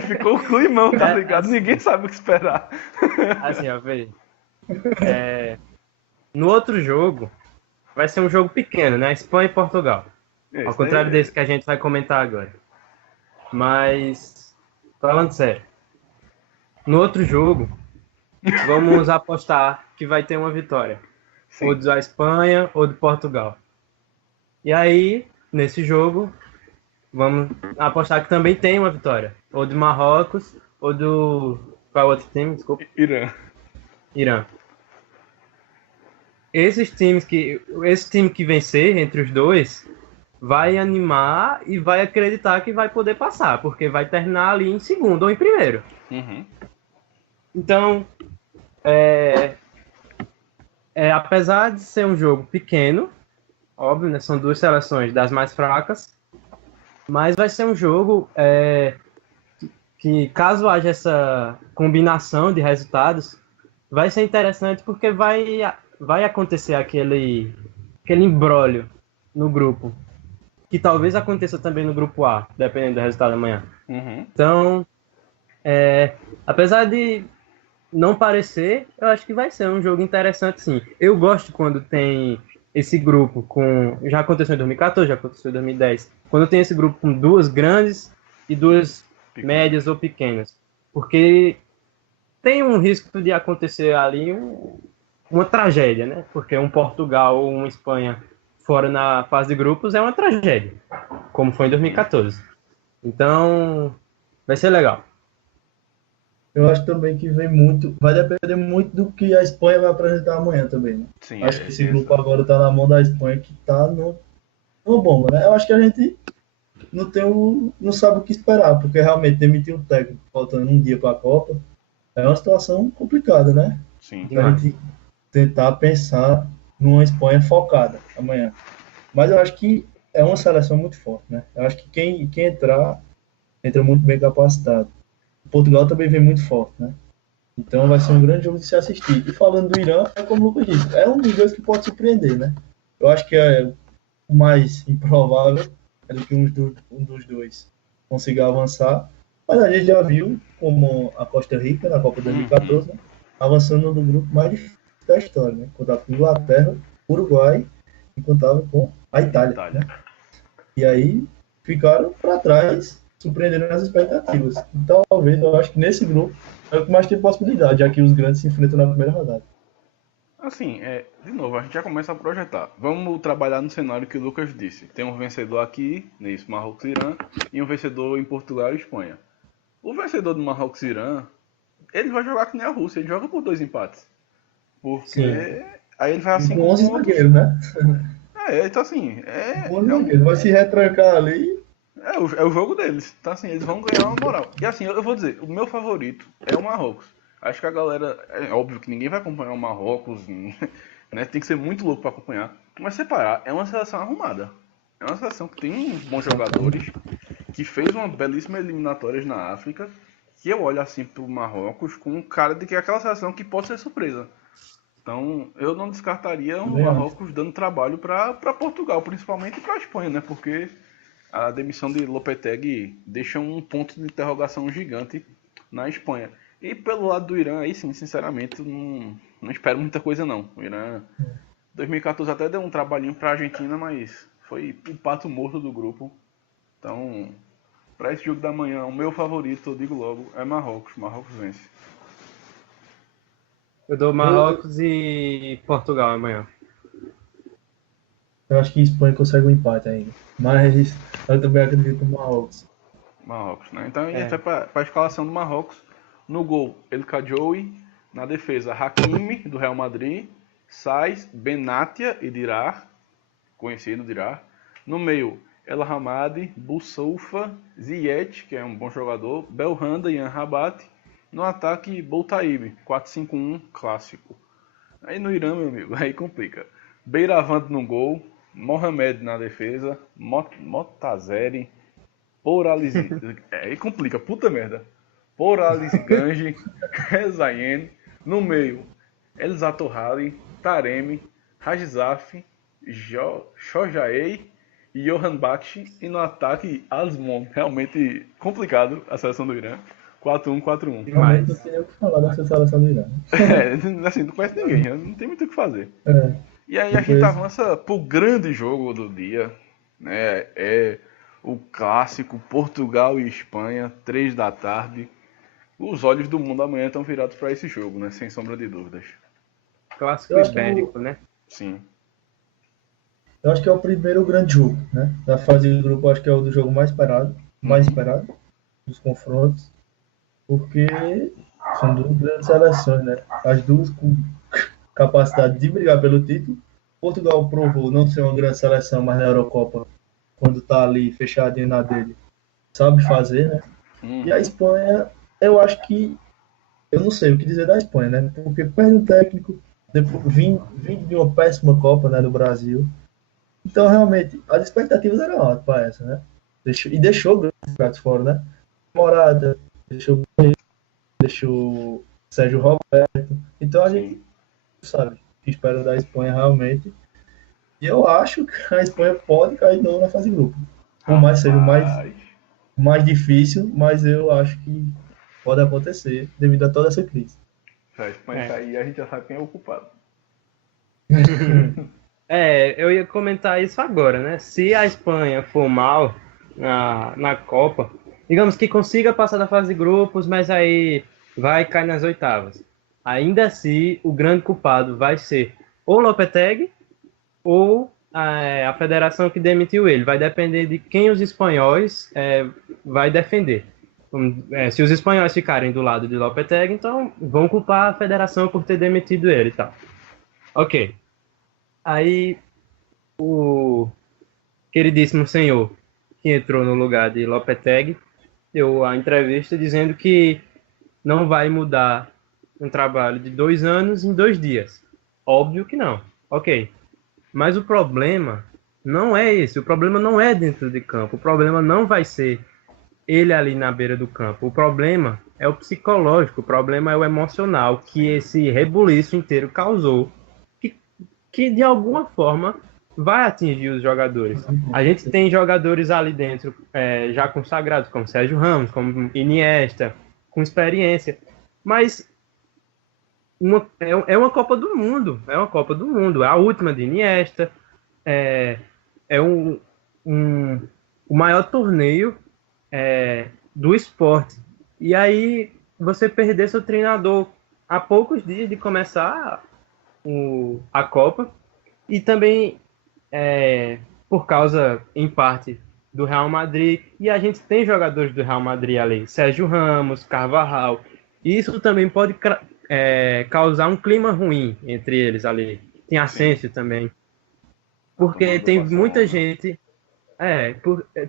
Ficou o climão, tá É, ligado? assim. Ninguém sabe o que esperar. Assim, ó, vê. No outro jogo, vai ser um jogo pequeno, né? Espanha e Portugal. Ao contrário desse que a gente vai comentar agora. Mas, falando sério, no outro jogo, vamos apostar que vai ter uma vitória. Sim. Ou da Espanha ou de Portugal. E aí, nesse jogo, vamos apostar que também tem uma vitória. Ou de Marrocos, ou do... Qual é o outro time? Desculpa. Irã. Irã. Esse time que vencer entre os dois vai animar e vai acreditar que vai poder passar, porque vai terminar ali em segundo ou em primeiro. Uhum. Então, apesar de ser um jogo pequeno, óbvio, né, são duas seleções das mais fracas, mas vai ser um jogo que, caso haja essa combinação de resultados, vai ser interessante porque vai acontecer aquele imbróglio no grupo, que talvez aconteça também no grupo A, dependendo do resultado amanhã. Uhum. Então, apesar de não parecer, eu acho que vai ser um jogo interessante, sim. Eu gosto quando tem esse grupo já aconteceu em 2014, já aconteceu em 2010. Quando tem esse grupo com duas grandes e duas médias ou pequenas. Porque tem um risco de acontecer ali uma tragédia, né? Porque um Portugal ou uma Espanha fora na fase de grupos é uma tragédia, como foi em 2014. Então, vai ser legal. Eu acho também que vai depender muito do que a Espanha vai apresentar amanhã também, né? Sim, acho que esse grupo agora tá na mão da Espanha, que tá numa bomba, né? Eu acho que a gente não sabe o que esperar, porque realmente demitir um técnico faltando um dia para a Copa é uma situação complicada, né? Sim. A gente tentar pensar numa Espanha focada amanhã. Mas eu acho que é uma seleção muito forte, né? Eu acho que quem entrar, entra muito bem capacitado. Portugal também vem muito forte, né? Então vai ser um grande jogo de se assistir. E falando do Irã, é como o Lucas disse, é um dos dois que pode surpreender, né? Eu acho que é o mais improvável é do que um dos dois consiga avançar. Mas a gente já viu como a Costa Rica, na Copa 2014, né? Avançando no grupo mais difícil da história, né? Contava com Inglaterra, Uruguai e contava com a Itália. Né? E aí ficaram para trás, surpreendendo as expectativas. Então, talvez, eu acho que nesse grupo é o que mais tem possibilidade, já que os grandes se enfrentam na primeira rodada. Assim, de novo, a gente já começa a projetar. Vamos trabalhar no cenário que o Lucas disse. Tem um vencedor aqui, nisso, Marrocos e Irã, e um vencedor em Portugal e Espanha. O vencedor do Marrocos e Irã, ele vai jogar que nem a Rússia, ele joga por 2 empates. Porque Sim. Aí ele vai assim com 11 zagueiros, né? Então assim, vai se retrancar ali. É o jogo deles. Então assim, eles vão ganhar uma moral. E assim, eu vou dizer, o meu favorito é o Marrocos. Acho que a galera, é óbvio que ninguém vai acompanhar o Marrocos, né? Tem que ser muito louco para acompanhar. Mas separar, é uma seleção arrumada. É uma seleção que tem bons jogadores, que fez uma belíssima eliminatórias na África, que eu olho assim pro Marrocos com um cara de que é aquela seleção que pode ser surpresa. Então, eu não descartaria o Marrocos dando trabalho para Portugal, principalmente e para a Espanha, né? Porque a demissão de Lopetegui deixa um ponto de interrogação gigante na Espanha. E pelo lado do Irã, aí sim, sinceramente, não espero muita coisa não. O Irã, 2014 até deu um trabalhinho para a Argentina, mas foi o pato morto do grupo. Então, para esse jogo da manhã, o meu favorito, eu digo logo, é Marrocos. Marrocos vence. Eu dou Marrocos e Portugal amanhã. Eu acho que a Espanha consegue um empate ainda. Mas eu também acredito no Marrocos. Marrocos, né? Então a gente vai para a escalação do Marrocos. No gol, El Kadjoui. Na defesa, Hakimi, do Real Madrid. Saiz, Benatia e Dirar. Conhecido Dirar. No meio, El Hamadi, Boussoufa, Ziyech, que é um bom jogador. Belhanda e Anrabat. No ataque, Boutaib, 4-5-1, clássico. Aí no Irã, meu amigo, aí complica. Beiravand no gol, Mohamed na defesa, Motazeri, Poralizi... aí complica, puta merda. Poralizigange, Rezayen, no meio, El Zatorhali, Taremi, Rajzaf, Shojaei e Johan Bakshi. E no ataque, Azmon. Realmente complicado a seleção do Irã. 4-1-4-1. Realmente não tem nem o que falar dessa seleção do Irã. Assim, não conhece ninguém, não tem muito o que fazer. E aí a Depois... gente avança pro grande jogo do dia, né? É o clássico Portugal e Espanha, 3 da tarde. Os olhos do mundo amanhã estão virados para esse jogo, né? Sem sombra de dúvidas. Clássico Eu acho que ibérico, né? Sim. eu acho que é o primeiro grande jogo, né? Da fase de grupo, eu acho que é o do jogo mais esperado dos confrontos, porque são duas grandes seleções, né? As duas com capacidade de brigar pelo título. Portugal provou não ser uma grande seleção, mas na Eurocopa, quando tá ali fechadinho na dele, sabe fazer, né? E a Uhum. Espanha, eu acho que eu não sei o que dizer da Espanha, né? Porque perde um técnico, depois vim de uma péssima Copa, né, do Brasil. Então, realmente, as expectativas eram altas para essa, né? Deixou grandes pratos fora, né? Morata, deixou Sérgio Roberto. Então, a gente Sim. sabe o que espera da Espanha realmente. E eu acho que a Espanha pode cair de novo na fase de grupo. Por mais que seja Rapaz. o mais difícil, mas eu acho que pode acontecer devido a toda essa crise. Se a Espanha É. cair, a gente já sabe quem é o culpado. Eu ia comentar isso agora, né? Se a Espanha for mal na Copa, digamos que consiga passar da fase de grupos, mas aí vai cair nas oitavas. Ainda assim, o grande culpado vai ser ou Lopetegui ou a federação que demitiu ele. Vai depender de quem os espanhóis vai defender. Se os espanhóis ficarem do lado de Lopetegui, então vão culpar a federação por ter demitido ele e tal. Ok. Aí o queridíssimo senhor que entrou no lugar de Lopetegui deu a entrevista dizendo que não vai mudar um trabalho de 2 anos em 2 dias. Óbvio que não. Ok. Mas o problema não é esse. O problema não é dentro de campo. O problema não vai ser ele ali na beira do campo. O problema é o psicológico. O problema é o emocional que esse rebuliço inteiro causou. Que, que de alguma forma vai atingir os jogadores. A gente tem jogadores ali dentro já consagrados, como Sérgio Ramos, como Iniesta, com experiência. Mas é uma Copa do Mundo. É uma Copa do Mundo. É a última de Iniesta. É, é o maior torneio do esporte. E aí você perder seu treinador há poucos dias de começar a Copa e também por causa, em parte, do Real Madrid. E a gente tem jogadores do Real Madrid ali, Sérgio Ramos, Carvajal. E isso também pode causar um clima ruim entre eles ali. Tem Sim. Asensio também. A turma Porque do tem muita Barcelona. gente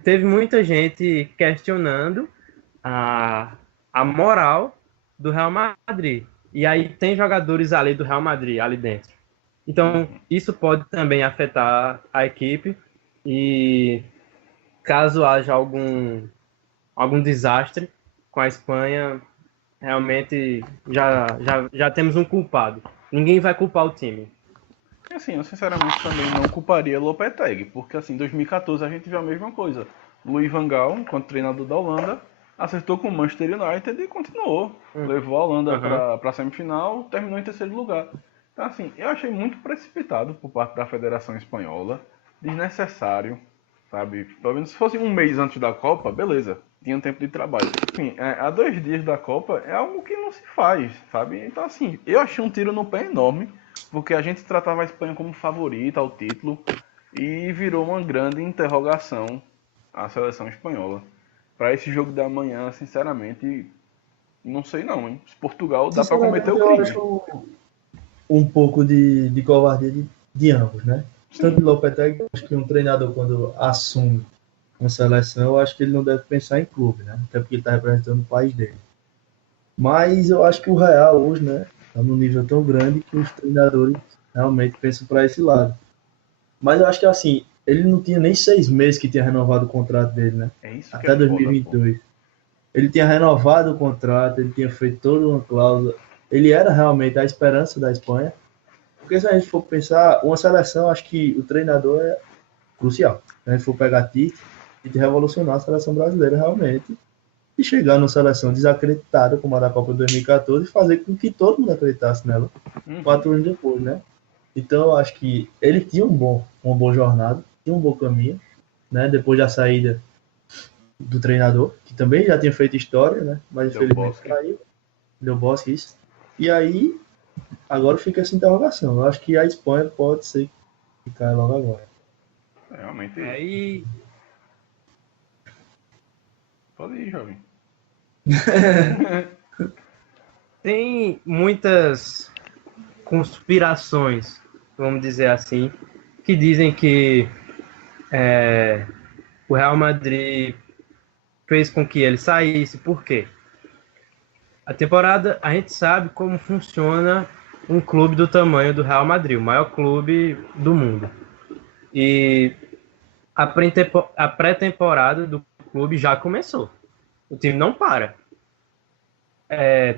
teve muita gente questionando a, a moral do Real Madrid. E aí tem jogadores ali do Real Madrid, ali dentro. Então, Uhum. isso pode também afetar a equipe. E caso haja algum desastre com a Espanha, realmente já temos um culpado. Ninguém vai culpar o time. E assim, eu sinceramente também não culparia Lopetegui, porque assim, em 2014 a gente viu a mesma coisa. Louis van Gaal, enquanto treinador da Holanda, acertou com o Manchester United e continuou. Levou a Holanda Uhum. para a semifinal, terminou em terceiro lugar. Então assim, eu achei muito precipitado por parte da Federação Espanhola, desnecessário, sabe? Pelo menos se fosse um mês antes da Copa, beleza, tinha um tempo de trabalho. Enfim, há 2 dias da Copa é algo que não se faz, sabe? Então assim, eu achei um tiro no pé enorme, porque a gente tratava a Espanha como favorita ao título e virou uma grande interrogação a seleção espanhola. Para esse jogo da manhã, sinceramente, não sei não, hein? Portugal dá para cometer Sinceramente, o eu crime. acho um pouco de covardia de ambos, né? Tanto de Sim, Lopetegui, acho que um treinador, quando assume uma seleção, eu acho que ele não deve pensar em clube, né? Até porque ele está representando o país dele. Mas eu acho que o Real hoje, né, está num nível tão grande que os treinadores realmente pensam para esse lado. Mas eu acho que assim, ele não tinha nem 6 meses que tinha renovado o contrato dele, né? é isso que é Até foda, pô. 2022. Ele tinha renovado o contrato, ele tinha feito toda uma cláusula. Ele era realmente a esperança da Espanha. Porque se a gente for pensar, uma seleção, acho que o treinador é crucial. Se a gente for pegar Tite revolucionar a seleção brasileira realmente e chegar numa seleção desacreditada como a da Copa de 2014 e fazer com que todo mundo acreditasse nela Uhum. 4 anos depois, né? Então eu acho que ele tinha uma boa jornada, tinha um bom caminho, né? Depois da saída do treinador, que também já tinha feito história, né? Mas Del infelizmente Bosque. caiu. Del Bosque, isso. E aí, agora fica essa interrogação. Eu acho que a Espanha pode ser que caia logo agora. Realmente. Aí Pode ir, jovem. tem muitas conspirações, vamos dizer assim, que dizem que o Real Madrid fez com que ele saísse. Por quê? A temporada, a gente sabe como funciona um clube do tamanho do Real Madrid, o maior clube do mundo. E a pré-temporada do clube já começou. O time não para.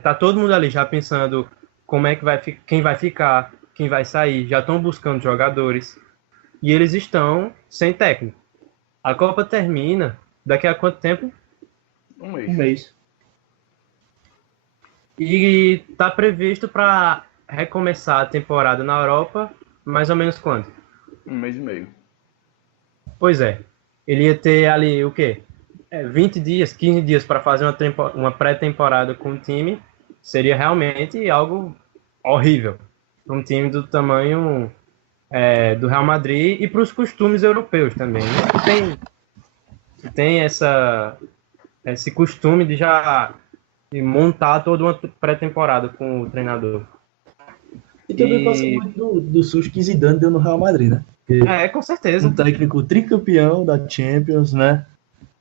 Tá todo mundo ali já pensando como é que quem vai ficar, quem vai sair. Já estão buscando jogadores. E eles estão sem técnico. A Copa termina daqui a quanto tempo? Um mês. Um mês. E está previsto para recomeçar a temporada na Europa mais ou menos quando? Um mês e meio. Pois é. Ele ia ter ali o quê? 20 dias, 15 dias para fazer uma pré-temporada com o time. Seria realmente algo horrível para um time do tamanho do Real Madrid e para os costumes europeus também, né? Tem esse costume de já montar toda uma pré-temporada com o treinador. E também passa muito do susto que Zidane deu no Real Madrid, né? Porque Com certeza. um técnico tricampeão da Champions, né?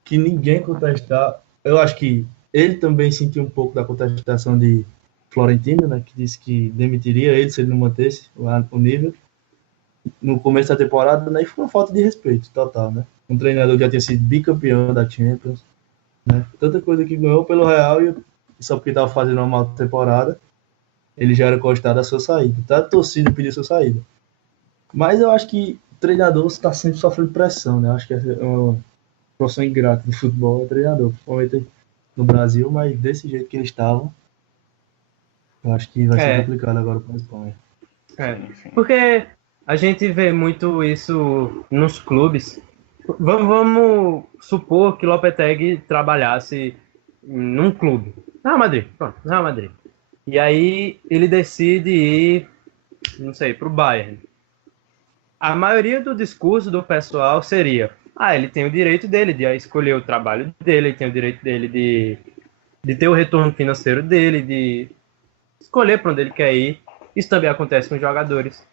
Que ninguém contestar. Eu acho que ele também sentiu um pouco da contestação de Florentino, né? Que disse que demitiria ele se ele não mantesse o nível no começo da temporada, né? E foi uma falta de respeito total, né? Um treinador que já tinha sido bicampeão da Champions, né? Tanta coisa que ganhou pelo Real e só porque estava fazendo uma mal temporada, ele já era cogitado a sua saída. Tá? A torcida pediu sua saída. Mas eu acho que o treinador está sempre sofrendo pressão, né? Eu acho que é uma profissão ingrata do futebol, é treinador, principalmente no Brasil, mas desse jeito que eles estavam, eu acho que vai ser complicado agora para a Espanha. Sim. Porque a gente vê muito isso nos clubes. Vamos supor que Lopetegui trabalhasse num clube. Real Madrid, pronto, Real Madrid. E aí ele decide ir, não sei, para o Bayern. A maioria do discurso do pessoal seria: ele tem o direito dele de escolher o trabalho dele, ele tem o direito dele de ter o retorno financeiro dele, de escolher para onde ele quer ir. Isso também acontece com os jogadores.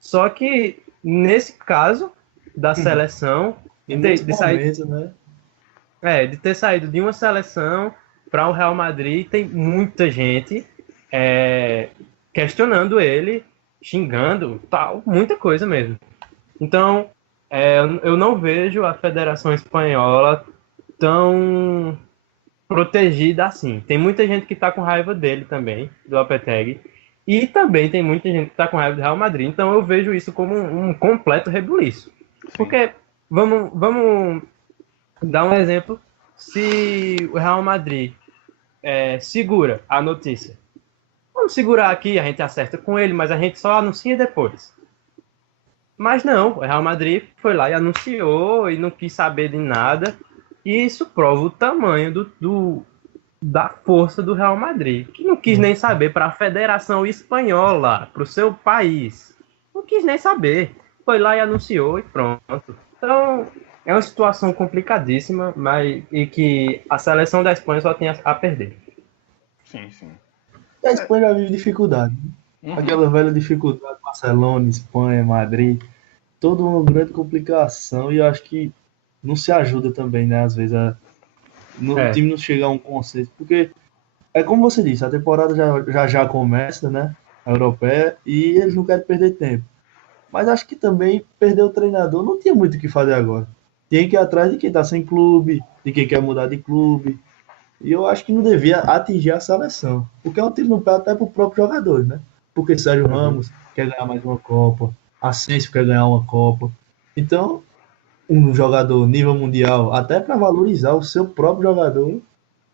Só que, nesse caso da seleção, de ter saído de uma seleção para o Real Madrid, tem muita gente questionando ele, xingando, tal, muita coisa mesmo. Então, eu não vejo a Federação Espanhola tão protegida assim. Tem muita gente que está com raiva dele também, do Lopetegui, e também tem muita gente que está com raiva do Real Madrid. Então eu vejo isso como um completo rebuliço. Porque, vamos dar um exemplo, se o Real Madrid segura a notícia. Vamos segurar aqui, a gente acerta com ele, mas a gente só anuncia depois. Mas não, o Real Madrid foi lá e anunciou e não quis saber de nada. E isso prova o tamanho da força do Real Madrid, que não quis nem saber para a Federação Espanhola, para o seu país. Não quis nem saber. Foi lá e anunciou e pronto. Então, é uma situação complicadíssima, e que a seleção da Espanha só tem a perder. Sim. A Espanha já vive dificuldade. Aquela velha dificuldade, Barcelona, Espanha, Madrid, toda uma grande complicação, e eu acho que não se ajuda também, né? Às vezes o time não chega a um consenso, porque é como você disse, a temporada já começa, né? A europeia, e eles não querem perder tempo. Mas acho que também perder o treinador não tinha muito o que fazer agora. Tem que ir atrás de quem tá sem clube, de quem quer mudar de clube. E eu acho que não devia atingir a seleção, porque é um tiro no pé até pro próprio jogador, né? Porque Sérgio Ramos quer ganhar mais uma Copa, Asensio quer ganhar uma Copa. Então, um jogador nível mundial, até para valorizar o seu próprio jogador,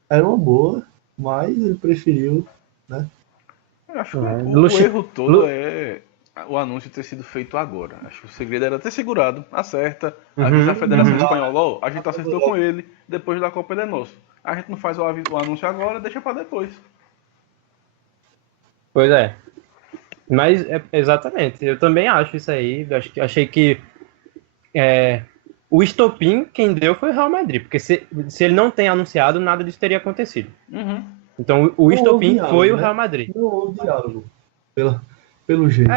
era uma boa, mas ele preferiu, né? Eu acho que o erro todo é o anúncio ter sido feito agora. Acho que o segredo era ter segurado, acerta, avisa a Federação Espanhola, ó, a gente acertou com ele, depois da Copa ele é nosso. A gente não faz o anúncio agora, deixa pra depois. Pois é. Mas, exatamente, eu também acho isso aí. Achei que o estopim quem deu foi o Real Madrid, porque se ele não tem anunciado, nada disso teria acontecido. Uhum. Então, o Não houve estopim diálogo, foi o né? Real Madrid. Não houve diálogo, pelo jeito.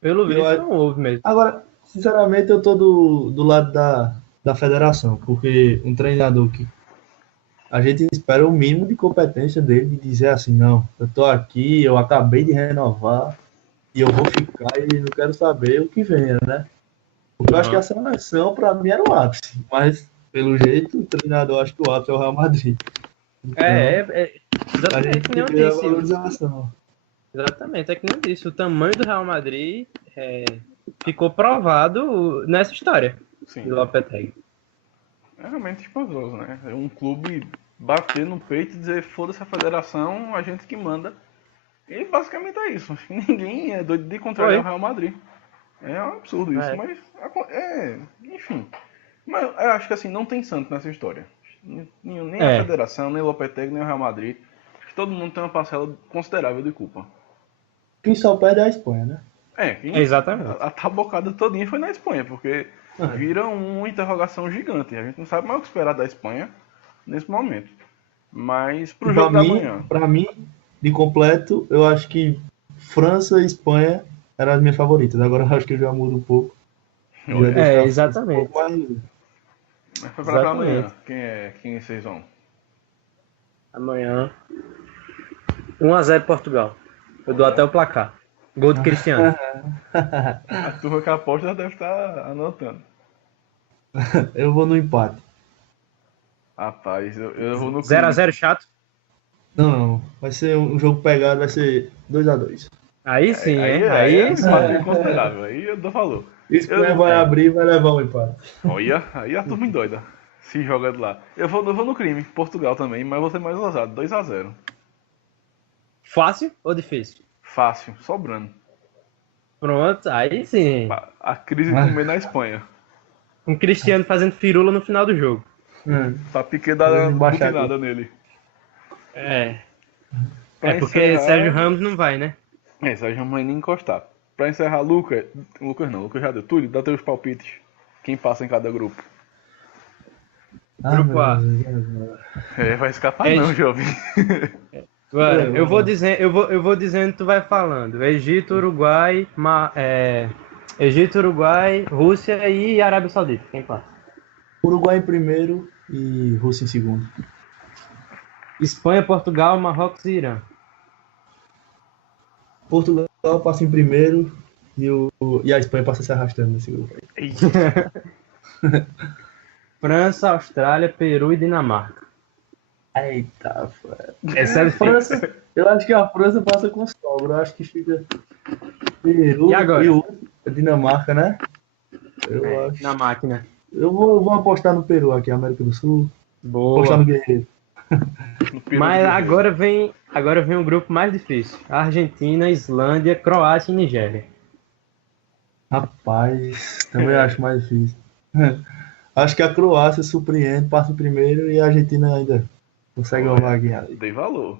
Pelo visto Eu- não houve mesmo. Agora, sinceramente, eu tô do lado da federação, porque um treinador que a gente espera o mínimo de competência dele de dizer assim, não, eu tô aqui, eu acabei de renovar e eu vou ficar e não quero saber o que venha, né? Porque eu acho que a seleção, pra mim, era o ápice, mas pelo jeito, o treinador acha que o ápice é o Real Madrid. Então, a Exatamente, gente que nem eu vê a disse. valorização. Exatamente, é que nem eu disse. O tamanho do Real Madrid ficou provado nessa história Sim. do Lopetegui. É realmente espantoso, né? É um clube bater no peito e dizer foda-se a federação, a gente que manda. E basicamente é isso. Acho que ninguém é doido de contrariar o Real Madrid. É um absurdo isso, mas enfim. Mas eu acho que assim, não tem santo nessa história. Nem a federação, nem o Lopetegui, nem o Real Madrid. Acho que todo mundo tem uma parcela considerável de culpa. Quem só perde é a Espanha, né? Exatamente. A tabocada todinha foi na Espanha, porque vira uma interrogação gigante. A gente não sabe mais o que esperar da Espanha nesse momento. Mas pro jogo da manhã. Pra mim, de completo, eu acho que França e Espanha eram as minhas favoritas. Agora eu acho que eu já mudo um pouco. Exatamente. Um pouco mais... Mas foi pra amanhã. Quem vocês vão? Amanhã. 1-0 Portugal. Eu dou até o placar. Gol do Cristiano. A turma que aposta deve estar anotando. Eu vou no empate. Rapaz, eu vou no 0-0 chato? Não. Vai ser um jogo pegado, vai ser 2-2. Aí sim, Aí é considerável. Aí eu dou valor. Espanha vai abrir e vai levar um empate. Olha, aí a turma endoida. Se joga de lá. Eu vou no crime. Portugal também, mas vou ser mais ousado. 2-0. Fácil ou difícil? Fácil, sobrando. Pronto, aí sim. A crise comer na Espanha. Um Cristiano fazendo firula no final do jogo. Pra Piquet dar butinada nele. Porque Sérgio Ramos não vai, né? Sérgio Ramos vai nem encostar. Pra encerrar, Lucas já deu. Túlio, dá teus palpites. Quem passa em cada grupo? Grupo A. Vai escapar não, jovem. Agora, eu vou dizendo, tu vai falando. Egito, Uruguai, Rússia e Arábia Saudita. Quem passa? Uruguai em primeiro e Rússia em segundo. Espanha, Portugal, Marrocos e Irã. Portugal passa em primeiro e a Espanha passa se arrastando nesse grupo aí. França, Austrália, Peru e Dinamarca. Eita, essa é França. Eu acho que a França passa com sobra. Eu acho que fica Peru e agora? E Dinamarca, né? Eu acho. Na máquina. Eu vou apostar no Peru aqui, América do Sul. Boa. Apostar no Guerreiro. Mas agora vem um grupo mais difícil. Argentina, Islândia, Croácia e Nigéria. Rapaz, também acho mais difícil. Acho que a Croácia surpreende, passa em primeiro e a Argentina ainda consegue uma vaguinha ali. Dei valor.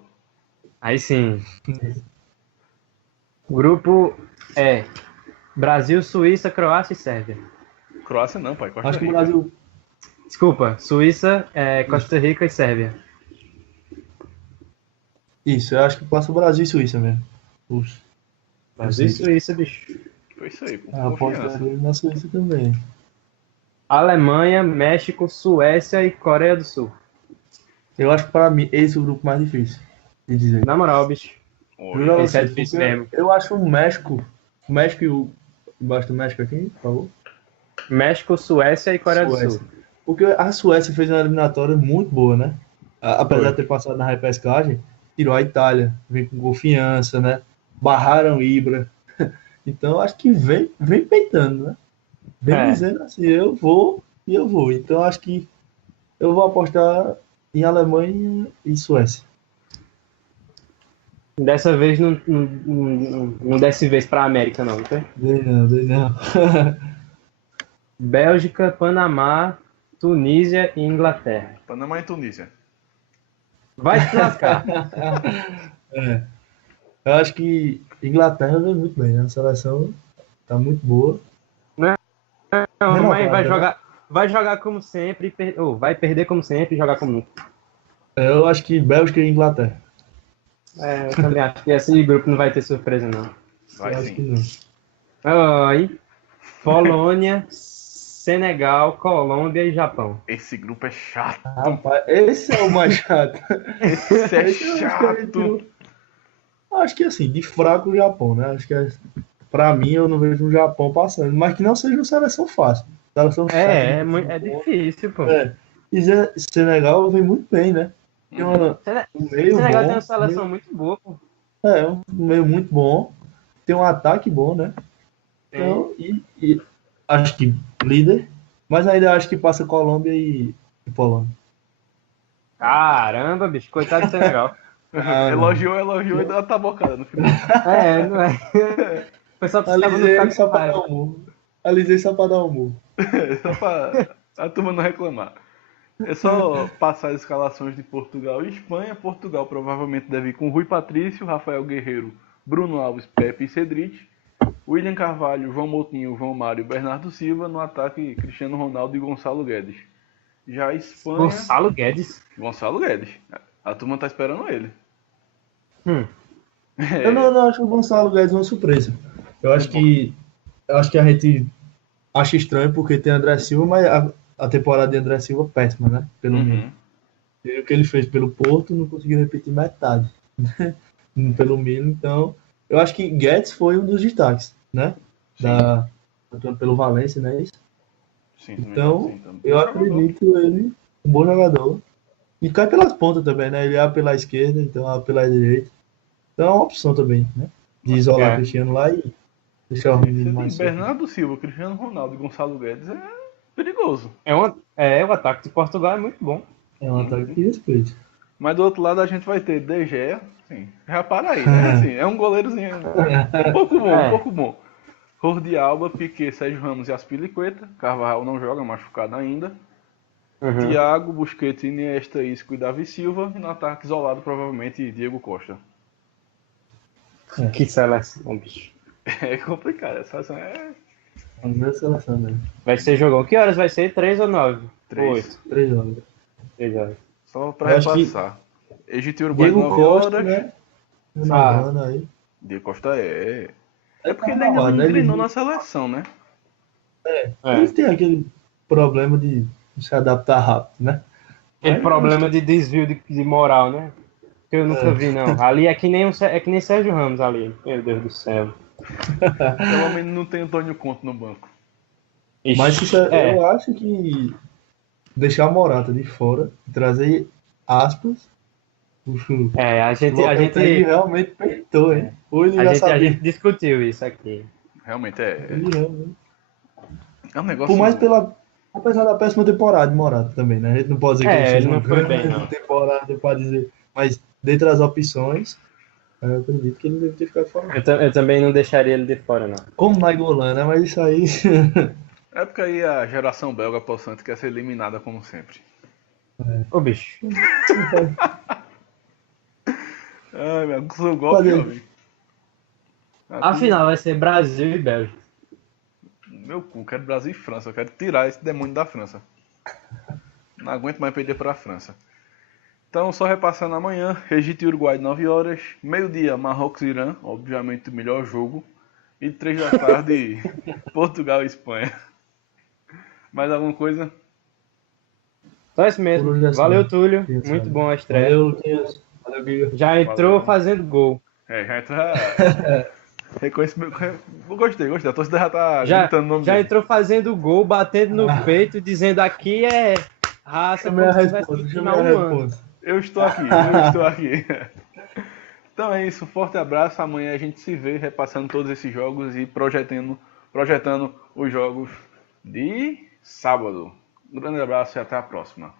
Aí sim. Grupo Brasil, Suíça, Croácia e Sérvia. Croácia não, pai. Costa Acho que o Rica. Brasil. Desculpa, Suíça, Costa Rica e Sérvia. Isso, eu acho que passa o Brasil e Suíça mesmo. Puxa. Brasil e Suíça, bicho. Foi isso aí, pô. Aposta na Suíça também. Alemanha, México, Suécia e Coreia do Sul. Eu acho que para mim esse é o grupo mais difícil de dizer. Na moral, bicho. Esse é difícil mesmo. Eu acho o México e o... Embaixo do México aqui, por favor. México, Suécia e Coreia do Sul. Porque a Suécia fez uma eliminatória muito boa, né? Apesar de ter passado na repescagem, tirou a Itália, vem com confiança, né? Barraram Ibra. Então acho que vem peitando, né? Vem dizendo assim, eu vou. Então acho que eu vou apostar em Alemanha e Suécia. Dessa vez não desce vez pra América, não, tá? Dei não. Bélgica, Panamá, Tunísia e Inglaterra. Panamá e Tunísia. Vai te lascar. É. Eu acho que Inglaterra vem muito bem, né? A seleção tá muito boa. Não, mas Renovada, né? vai jogar como sempre, vai perder como sempre e jogar como nunca. Eu acho que Bélgica e Inglaterra. Eu também acho que esse grupo não vai ter surpresa, não. Vai Eu acho que sim. não. Aí, Polônia, Senegal, Colômbia e Japão. Esse grupo é chato. Rapaz, esse é o mais chato. Esse é Esse eu acho que a gente chato. acho que assim, de fraco o Japão, né? Acho que pra mim eu não vejo o Japão passando, mas que não seja uma seleção fácil. Seleção chata de É difícil, pô. E Senegal vem muito bem, né? Tem um meio Senegal tem uma bom, seleção muito boa, pô. um meio muito bom, tem um ataque bom, né? Tem. Então, e acho que líder, mas ainda acho que passa Colômbia e Polônia. Caramba, bicho, coitado do Senegal. Elogiou e deu uma tabocada no final. Não é. O pessoal precisava não Alisei ficar só com pra raiva. dar um murro. Alisei só pra dar um murro. Só pra a turma não reclamar. É só passar as escalações de Portugal e Espanha. Portugal provavelmente deve ir com Rui Patrício, Rafael Guerreiro, Bruno Alves, Pepe e Cedric. William Carvalho, João Moutinho, João Mário e Bernardo Silva. No ataque, Cristiano Ronaldo e Gonçalo Guedes. Já a Espanha... Gonçalo Guedes. Gonçalo Guedes. A turma tá esperando ele. Eu não acho o Gonçalo Guedes uma surpresa. Eu acho que a gente acha estranho porque tem André Silva, mas a temporada de André Silva é péssima, né? Pelo Milan. E o que ele fez pelo Porto não conseguiu repetir metade. Pelo Milan, então eu acho que Guedes foi um dos destaques, né? Atuando pelo Valência, não é isso? Sim, então, eu acredito ele um bom jogador. E cai pelas pontas também, né? Ele abre pela esquerda, então abre pela direita. Então é uma opção também, né? De isolar Cristiano lá e deixar o menino mais solto. Bernardo Silva, Cristiano Ronaldo e Gonçalo Guedes é perigoso. O ataque de Portugal é muito bom. É um ataque de respeito. Mas do outro lado a gente vai ter De Gea, assim, já para aí, né? Assim, é um goleirozinho um pouco bom. Jordi Alba, Piquet, Sérgio Ramos e Aspilicueta. Carvajal não joga, machucado ainda. Thiago, Busquets, Iniesta, Isco e Davi Silva. E no ataque isolado, provavelmente, Diego Costa. Que seleção, bicho. É complicado, essa seleção é... A minha seleção mesmo. Vai ser jogão. Que horas vai ser? 3 ou 9? 3. 3 horas. 3 horas. Só pra repassar. Egito e Uruguai, Diego 9 Costa, horas. né? Renovando aí. Diego Costa é... É porque ele ainda não treinou na seleção, né? Ele tem aquele problema de se adaptar rápido, né? Aquele problema de desvio de moral, né? Que eu nunca vi, não. Ali é que nem Sérgio Ramos ali. Meu Deus do céu. Pelo menos não tem Antônio Conte no banco. Ixi, Mas eu acho que deixar a Morata de fora e trazer aspas. A gente realmente peitou, hein? Ou ele já sabia. A gente discutiu isso aqui. Realmente É um negócio... Por mais apesar da péssima temporada de Morata também, né? A gente não pode dizer que ele fez uma grande temporada para dizer, mas dentre as opções, eu acredito que ele deve ter ficado fora. Eu também não deixaria ele de fora, não. Como Nainggolan, né? Mas isso aí... É porque aí a geração belga possante quer ser eliminada como sempre. Ô, bicho. Ai, meu, sou golpe, meu amigo. Afinal, vai ser Brasil e Bélgica. Meu cu, quero Brasil e França. Eu quero tirar esse demônio da França. Não aguento mais perder para a França. Então, só repassando amanhã, Egito e Uruguai, 9 horas. Meio-dia, Marrocos e Irã. Obviamente, o melhor jogo. E 3 da tarde, Portugal e Espanha. Mais alguma coisa? Só isso mesmo. Valeu, Túlio. Muito bom a estreia. Valeu, Luquinhas. Valeu, Guilherme. Já entrou fazendo gol. Já entrou... Reconhecimento... Gostei. A torcida já tá gritando o nome já dele. entrou fazendo gol, batendo no peito, dizendo aqui é raça, como se tivesse no final do ano. Eu estou aqui. Então é isso, forte abraço. Amanhã a gente se vê repassando todos esses jogos e projetando os jogos de sábado. Um grande abraço e até a próxima.